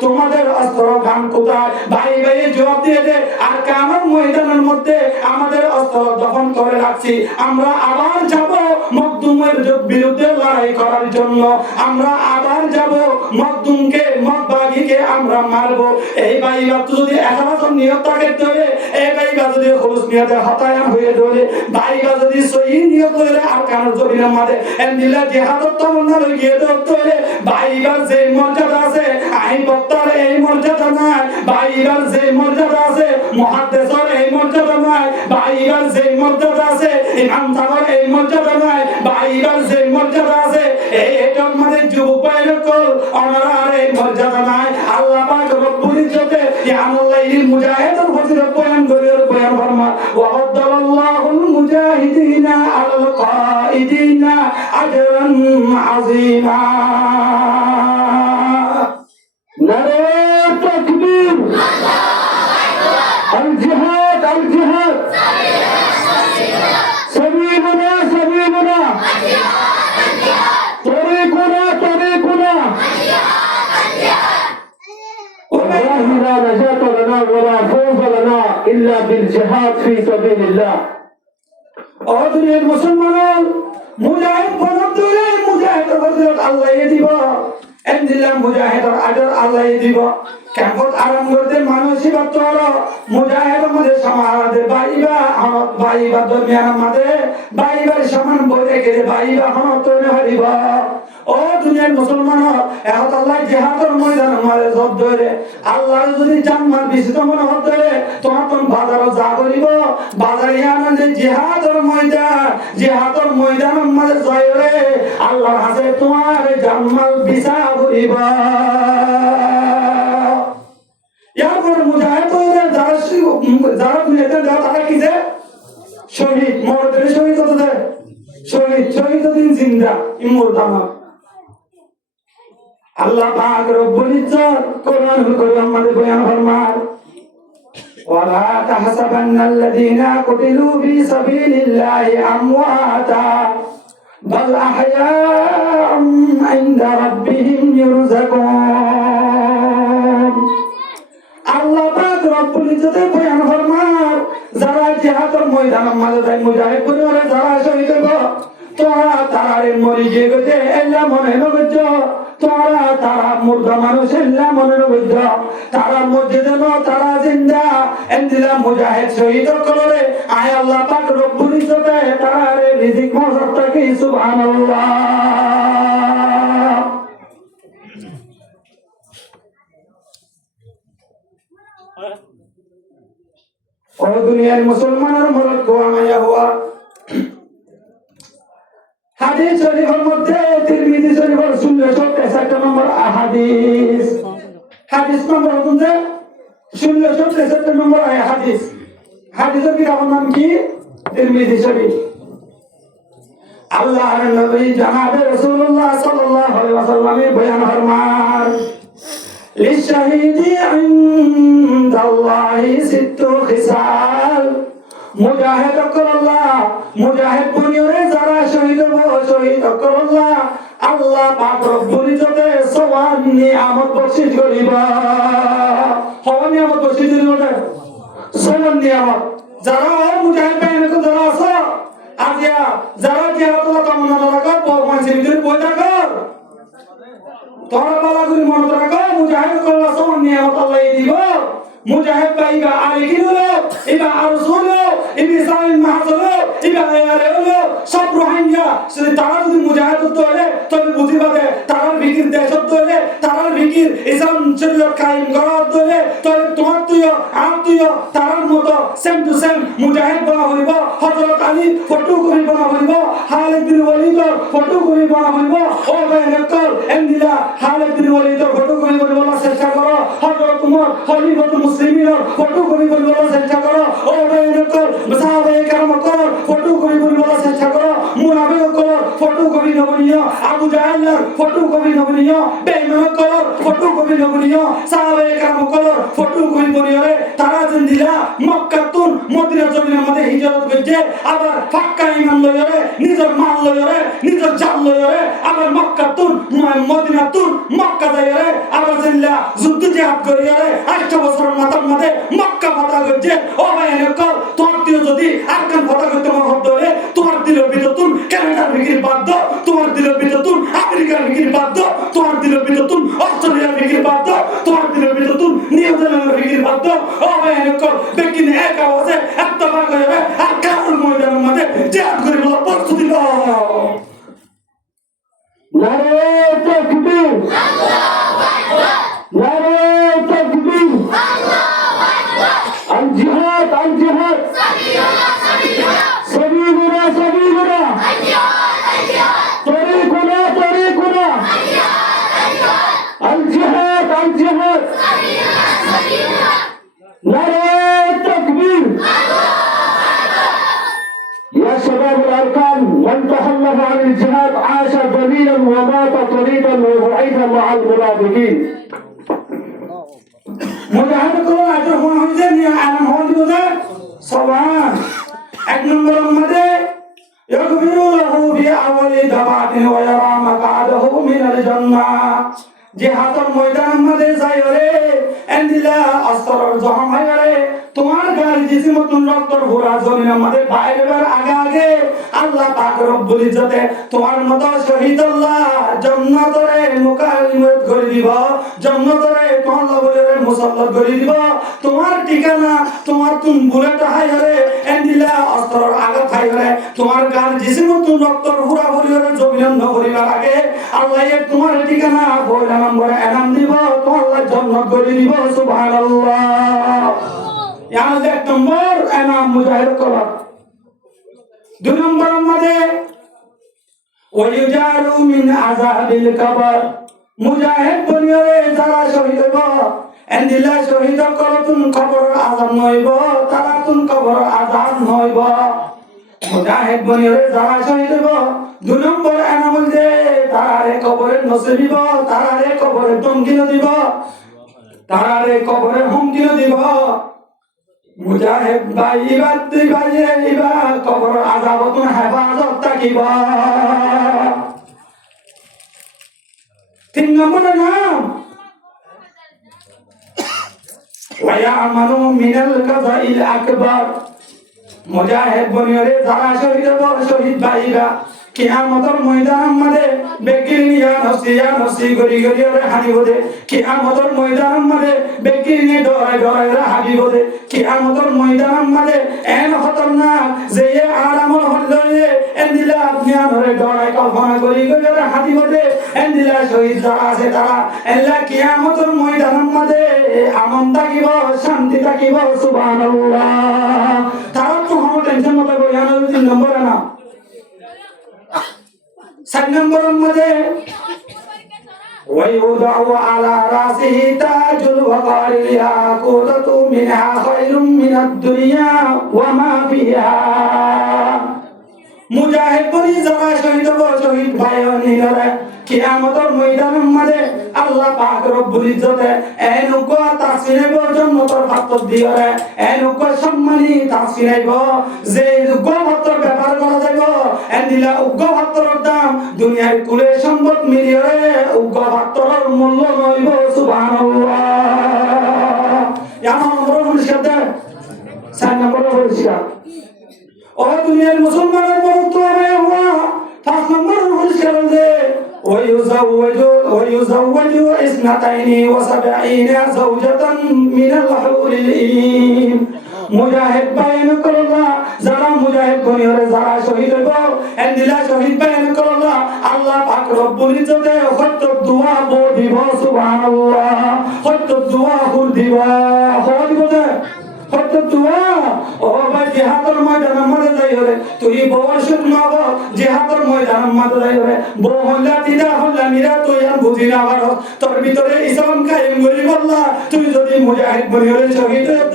তোমাদের অস্ত্র গান কোথায় ভাই ভাই জবাব দিয়ে দে আর কামার ময়দানের মধ্যে আমাদের অস্ত্র দফন করে রাখছি আমরা আবার যাব মকদুমের বিরুদ্ধে লড়াই করার জন্য আমরা আবার যাব মকদুমকে মকবাগীকে আমরা মারবো এই ভাইবা যদি এখনো নিয়ত থাকে ধরে এই ভাইবা যদি খুলুস নিয়তে হতায়ান হয়ে ধরে ভাইবা যদি সহি নিয়ত ধরে আর কানুল জমিনের মাঝে ইনদিল্লাহ জিহাদত তমন্না গিয়ে ধরে ভাইবার যে মর্যাদা আছে আইন বক্তার এই মর্যাদা নাই ভাইবার যে মর্যাদা আছে মুহাদ্দিসের এই মর্যাদা নাই ভাইবার যে মর্যাদা আছে ইমাম সাহেবের এই মর্যাদা নাই ভাইবার যে মর্যাদা আছে এটা আমাদের যুবক ভাইয়ের কল ওনার এই মর্যাদা নাই আল্লাহ পাক রব্বুল ইজ্জতে ইয়ানুল্লাহিল মুজাহিদুল ফজিলত বয়ান করে বয়ান ফরমা ওয়া বাদালাল্লাহুল মুজাহিদিনা আলাল কাইদিনা আজরান আযীমা। নারে তাকবীর আল জিহাদ সাবিলুনা সাবিলুনা তরিকুনা والله لا نجاة لنا ولا فوز لنا إلا بالجهاد في سبيل الله. অদুনিয়ার মুসলমান মুজাহিদ বনদুলে মুজাহিদের ফজিলত আল্লাহ দিব ইনদিল্লাহ মুজাহিদের আজর আল্লাহ দিব কেমন আরাম করতে মানুষই বাতর মুজাহিদের মধ্যে সমাহারে বাইবা দরমিয়ান মধ্যে বাইবার সমান বলে গেলে বাইবা হনত তৈরি হইব ও দুনিয়ার মুসলমান এখন আল্লাহ জিহাদের ময়দান আমাদের জব ধরে আল্লাহর যদি জান্নাত বিচিত মনে হতে তোমার কোন বাজারও যা করিব বাজারে আনন্দে জিহাদের ময়দান আমাদের জয় রে আল্লাহর হাতে তোমার জান্নাত বিছা করিব এরপর মুজাহিদ যারা দুনিয়াতে তারা কি যে শহীদ মরদের শহীদ হতে শহীদ দিন জিন্দা ইমরদানা আল্লাহ পাক রব্বুল ইজ্জত কোরআনুল কারীম আমাদের বয়ান ফরমান ওয়ালা তাহসাবান্নাল্লাযীনা কুতিলু ফি সাবিলিল্লাহি আমওয়াতা বাল আহয়াউম ইনদা রাব্বিহিম ইরযাকুন। আল্লাহ পাক রব্বুল ইজ্জতে বয়ান ফরমার যারা জিহাদের ময়দানের মাঝে যায় মুজাহিদ পরিবারে যারা শহীদ হইব তোরা তারারে মরি যে গজে এল্লা মনে নগজ তোরা তারা মুর্দা মানুষ এল্লা মনে নগজ তারা মসজিদে ন তারা জিন্দা এন্দিলা মুজাহিদ শহীদ করে আয় আল্লাহ পাক রব্বুল ইজ্জতে তারারে রিজিক মওসাত কি সুবহানাল্লাহ। ও দুনিয়ার মুসলমানের মরদ গোয়ামাইয়া হওয়া হাদিস শরীফের মধ্যে তিরমিজি শরীফের 1663 নম্বর হাদিস হাদিস নম্বর হচ্ছে 1663 নম্বর হাদিস হাদিসের কিতাবের নাম কি তিরমিজি শরীফ। আল্লাহর নবী জনাবে রাসূলুল্লাহ সাল্লাল্লাহু আলাইহি ওয়াসাল্লামের বয়ান ফরমান লিশাহিদি ইনদাল্লাহি সিত্তু খিসাল মুজাহিদ করল্লাহ মুজাহিদ বনিয়রে যারা শহীদ হবো শহীদ করল্লাহ আল্লাহ পাক রব্বুল ইজ্জতে সওয়াব নিয়ামত বর্ষিত করিবা হওয়া নিয়ামত বর্ষিত করিবা সওয়াব নিয়ামত যারা মুজাহিদ বাহিনী কো যারা আছে আজিয়া যারা জিহাদুল্লাহ তামান্না রাখো পৌঁছে ভিতরে বই থাকো তোরা বালা করে মনে রাখো মুজাহিদ করল্লাহ সওয়াব নিয়ামত আল্লাহ দিব মুজাহিদ পাইবা আলিকিন হলো ইবা আরসুল হলো ইবি সাইন মাহাজল হলো ইবা আয়ারে হলো সব রোহিঙ্গা যদি তারা যদি মুজাহিদ হতে হলে তবে বুঝিবাদে তারার বিকির দেশত হলে তারার বিকির ইসলাম শরীয়ত কায়েম করা হতে হলে তবে তোমার তুইও আর তুইও তারার মতো সেম টু সেম মুজাহিদ বনা হইব হযরত আলী ফটো করি বনা হইব খালিদ বিন ওয়ালিদর ফটো করি বনা হইব ও ভাই নকল এন্দিলা খালিদ বিন ওয়ালিদর ফটো করি বলা চেষ্টা করো হযরত উমর খলিফাতুল মুসলিমিনের ফটো করি বলা চেষ্টা করো ও ভাই নকল সাহাবায়ে কেরাম কর ফটো করি বলা চেষ্টা করো মুনাফিক কর ফটো করি নবনিয় আবু জাহেলের ফটো করি নবনিয় বেঈমান কর ফটো করি নবনিয় সাহাবায়ে কেরাম কর ফটো করি বনিয়রে তারা জিন্দিলা মক্কা তুন মদিনা জমিনের মধ্যে হিজরত করছে আবার পাক্কা ঈমান লয়রে নিজের মাল লয়রে নিজের জান লয়রে আবার মক্কা তুন মদিনা তুন মক্কা যায়রে আবার জিল্লা যুদ্ধ জিহাদ করিয়রে 8 বছরের মাথার মধ্যে মক্কা ফাতা করছে ও ভাই নকল তোর দিও যদি আরকান ফাতা করতে মন হলে তোমার দিলের ভিতর তুন কানাডার বিক্রি বাদ দাও তোমার দিলের ভিতর তুন আমেরিকার বিক্রি বাদ দাও তোমার দিলের ভিতর তুন অস্ট্রেলিয়ার বিক্রি বাদ দাও তোমার দিলের ভিতর তুন নিউজিল্যান্ডের বিক্রি বাদ দাও ও ভাই নকল বেকিন এক আওয়াজে ইত্তেফাক করে আর কারুর ময়দানের মধ্যে জিহাদ করে বলা প্রস্তুতি নাও। নারে তাকবীর আল্লাহু আকবার নারে তাকবীর আল্লাহু আকবার আল জিহাদ সাবিলুল্লাহ সাবিলুল্লাহ তরিকুনা আল জিহাদ নারে তাকবীর يا شباب الأركان من تخلف عن الجهاد عاش ذليلا ومات طريقا وبعيدا مع المنافقين. মুজাহিদ করো আজর কোন হইছে নিয়া আলম হল দিবছে সওয়ান এক নম্বর মধ্যে ইয়াগফিরু লাহু ফি আওয়ালি দাবাতিন ওয়া ইয়ারা মাকাদাহু মিনাল জান্নাহ জিহাদের ময়দানের মধ্যে যায়রে এন্দিলা অস্ত্রর জহম হয়রে তোমার গাড়ি জিসিম মতন রক্তর ভরা জমিনের মধ্যে বাইরেবার আগে আল্লাহ পাক রব্বুল ইজ্জতে তোমার মত শহীদ আল্লাহ জান্নাতরে মুকাল্লিমত করে দিব জান্নাতরে তোমার লবরে মুসাল্লাত করে দিব তোমার ঠিকানা তোমার তুম বুলেট হায়রে এন্দিলা অস্ত্রর আগা হায়রে তোমার গাড়ি জিসিম মতন রক্তর ভরা ভরিরে জমিনের নগরীবার আগে আল্লাহ তোমার ঠিকানা বইলা নম্বরে এনাম দিব তোমার জান্নাত করে দিব সুবহানাল্লাহ। यहाँ से एक नंबर एनाम मुजाहिद करा 2 नंबर मधे वयुजारु मिन अज़ाबिल कबर मुजाहिद बनियोरे जारा शहीद हो एंदिला शहीद करतुन कबर आजाब नइब तारातुन कबर आजाब नइब मुजाहिद बनियोरे जारा शहीद हो 2 नंबर एनाम दे तारारे कबरे नसिब तारारे कबरे धमकी দিব तारारे कबरे हुमकी দিব মুজাহিদ বাইবাত বাইবা কবর আযাবতুন হেফাজত তাকিবা 3 নম্বর নাম ওয়া ইয়ামানু মিনাল কাযাইল আকবার মুজাহিদ বনিয়রে যারা শহীদ হবে শহীদ ভাইরা কিয়ামতের ময়দানের মধ্যে বেকির নিয়া নসি গরি গরি ওরে হানি বদে কিয়ামতের ময়দানের মধ্যে বেকির নি ডরাই ডরাই রা হাবি বদে কিয়ামতের ময়দানের মধ্যে এন খতরনাক যে আরামল হল্লে এন্দিলা আপনি আমরে ডরাই কল্পনা গরি গরি ওরে হাবি বদে এন্দিলা শহীদ যারা আছে তারা এল্লা কিয়ামতের ময়দানের মধ্যে আমন থাকিব শান্তি থাকিব সুবহানাল্লাহ তারা তো কোনো টেনশন মত করি আনো 3 নম্বরে না 7 নম্বরের মধ্যে ويوضع على راسه تاج الوقار الياقوتة منها خير من الدنيا وما فيها মুজাহিদ বনি যারা শহীদ হবে শহীদ ভাই নিরে কিয়ামতের ময়দানের মধ্যে আল্লাহ পাক রব্বুল ইজ্জতে এনুকো তাসিরাইব জন্নতর পাত্র দিয়রে এনুকো সম্মানী তাসিরাইব যে উগ্রপত্র ব্যবহার করা যাইব এন্দিলা উগ্রপত্রের দাম দুনিয়ার কুলে সম্পদ মিলিয়রে উগ্রপত্রের মূল্য নইব সুবহানাল্লাহ এমন বড় মুশকিল 4 নম্বর পরিষ্কার ও দুনিয়ার মুসলমানের বরত্ব হবে হওয়া 5 নম্বর পরিষ্কার যে ويزوج 72 زوجة من الحور العين মুজাহিদ বাইন করল্লাহ যারা মুজাহিদ বনিয়রে যারা শহীদ হইব এন্দিলা শহীদ বাইন করল্লাহ আল্লাহ পাক রব্বুল ইজ্জতে সত্য দোয়া দিব সুবহানাল্লাহ সত্য দোয়া দিব যে সত্য দোয়া ও ভাই জিহাদের ময়দানের মধ্যে যাই হলে তুই বয়সুক নব জিহাদের ময়দানের মধ্যে যাই হলে বউ হল্লা দিদা হল্লা মিরা তুই আর বুঝি না পারো তোর ভিতরে ইসলাম কায়েম করি বললা তুই যদি মুজাহিদ বনিয়রে শহীদ হয়ে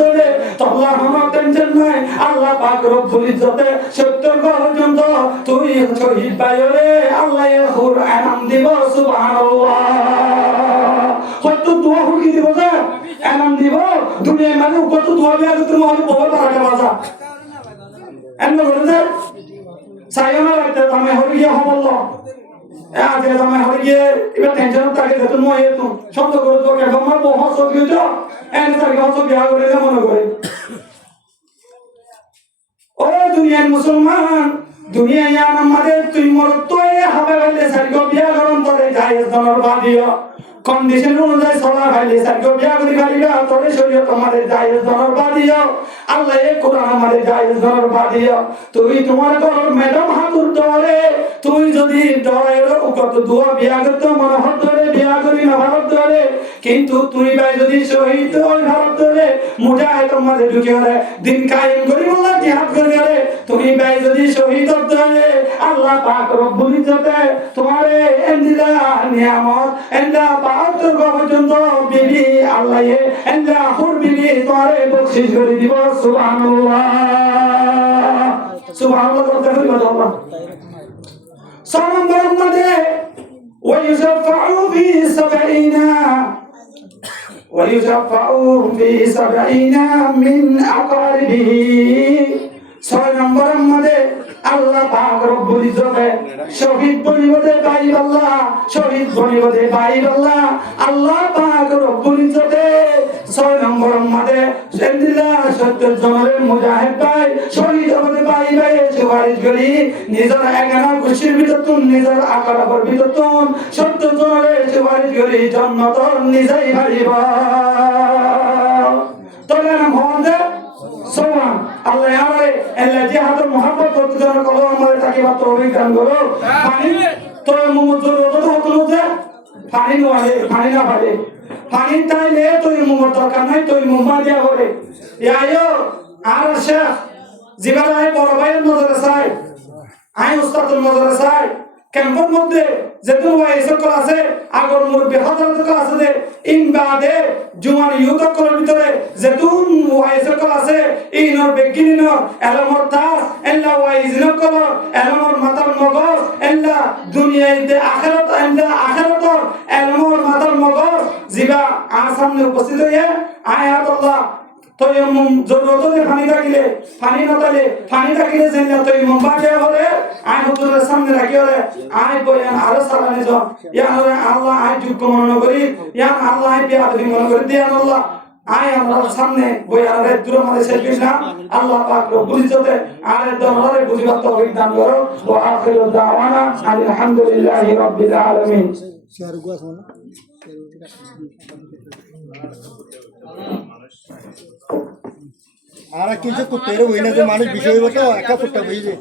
তাহলে আমার টেনশন নাই আল্লাহ পাক রব্বুল ইজ্জতে 70 পর্যন্ত তুই শহীদ পাইরে আল্লাহ কুরআন দিব সুবহানাল্লাহ কত দোয়া হুকি দিব যে এনাম দিব দুনিয়ার মানে কত দোয়া দিয়া তুমি আমি বড় পারাকে বাজা এমন বলে সাইয়না লাগতে তুমি হরি গিয়ে হবল আজকে তুমি হরি গিয়ে এবার টেনশন থাকে যে তুমি এত শব্দ করে তো কে তোমার বহু সবই তো এন সারি হতো বিয়া করে মনে করে ও দুনিয়ার মুসলমান দুনিয়ায় আমাদের তুই মরতই হবে বলে সারিগো বিয়া করন তোরে জায়েজ দনর বাদিও কন্ডিশন অনুযায়ী চলা খাইলে সারিগো বিয়া করি খাইবা তোরে শরীয়ত আমাদের জায়েজ দনর বাদিও আল্লাহ এ কোরআন আমাদের জায়েজ দনর বাদিও তুই তোমার ঘর ম্যাডাম হাতুর ধরে তুই যদি ডরাইর কত দোয়া বিয়া করতে মনে হত ধরে বিয়া করি না ভারত ধরে কিন্তু তুই ভাই যদি শহীদ হই ভারত ধরে মুজাহিদ আমাদের ঢুকে হলে দিন কায়েম করি বললা জিহাদ করি হলে তুমি ভাই যদি শহীদ হতে আল্লাহ পাক রব্বুল ইজ্জতে তোমারে এন্দিলা নিয়ামত এন্ডা 72 পর্যন্ত বিবি আল্লাহ এন্ডা হুর বিবি তোমারে বকশিশ করে দিব সুবহানাল্লাহ সুবহানাল্লাহ করতে হবে আল্লাহ সালাম মধ্যে ويشفعوا في 70 من أقاربه 6 নম্বরের মধ্যে আল্লাহ পাক রব্বুল ইজ্জতে শহীদ বনিবদে বাইরাল্লাহ শহীদ বনিবদে বাইরাল্লাহ আল্লাহ পাক রব্বুল ইজ্জতে 6 নম্বরের মধ্যে সেন্দিলা 70 জনের মুজাহিদ ভাই শহীদ হবে ভাই ভাই সুপারিশ করি নিজের একানা খুশির ভিতর তুন নিজের আকারার ভিতর তুন 70 জনের সুপারিশ করি জান্নাত নিজেই হারিব তোলে না ভবনে সোমান আল্লাহ আমারে আল্লাহ জিহাদের মোহাম্মত করতে জন্য কল আমাদের তাকে মাত্র অভিজ্ঞান করো পানি তো মুমুজুর তো হতো যে পানি নয় পানি না পারে পানি তাইলে তুই মুমুর দরকার নাই তুই মুম্বা দিয়া করে ইয়ায়ো আর শেখ জিবার আই বড় ভাইয়ের নজরে চাই আই উস্তাদের নজরে চাই ক্যাম্পের মধ্যে যেহেতু ওয়াইসকল আছে আগর মুরব্বী হযরতকল আছে যে ইনবাদে জুমান ইউদকলের ভিতরে যেহেতু ওয়াইসকল আছে ইনর বেগিনিনর এলমর তাস এল্লা ওয়াইজনকল এলমর মাতার মগজ এল্লা দুনিয়াতে আখিরাত এল্লা আখিরাতর এলমর মাতার মগজ জিবা আর সামনে উপস্থিত হয়ে আয়াতুল্লাহ তয়ম্মুম জরুরতলে পানি রাখিলে পানি নতালে পানি রাখিলে যেন তয়ম্মুম বাজে হলে আই হুজুরের সামনে রাখি হলে আই বয়ান আরো সালানে যাও ইয়া আল্লাহ আই যোগ্য মনে করি ইয়া আল্লাহ আই বিয়াদবি মনে করি দিয়ান আল্লাহ আয় আমরা সামনে বই আরে দূর মাঝে শেষ দিলাম আল্লাহ পাক রব্বুল ইজ্জতে আরে দরবারে বুঝিবার তৌফিক দান করো ওয়া আখিরু দাওয়ানা আলহামদুলিল্লাহি রাব্বিল আলামিন আর কিছু কুত্তের হই না যে মানুষ বিষয় হতো একা ফুটটা হই যে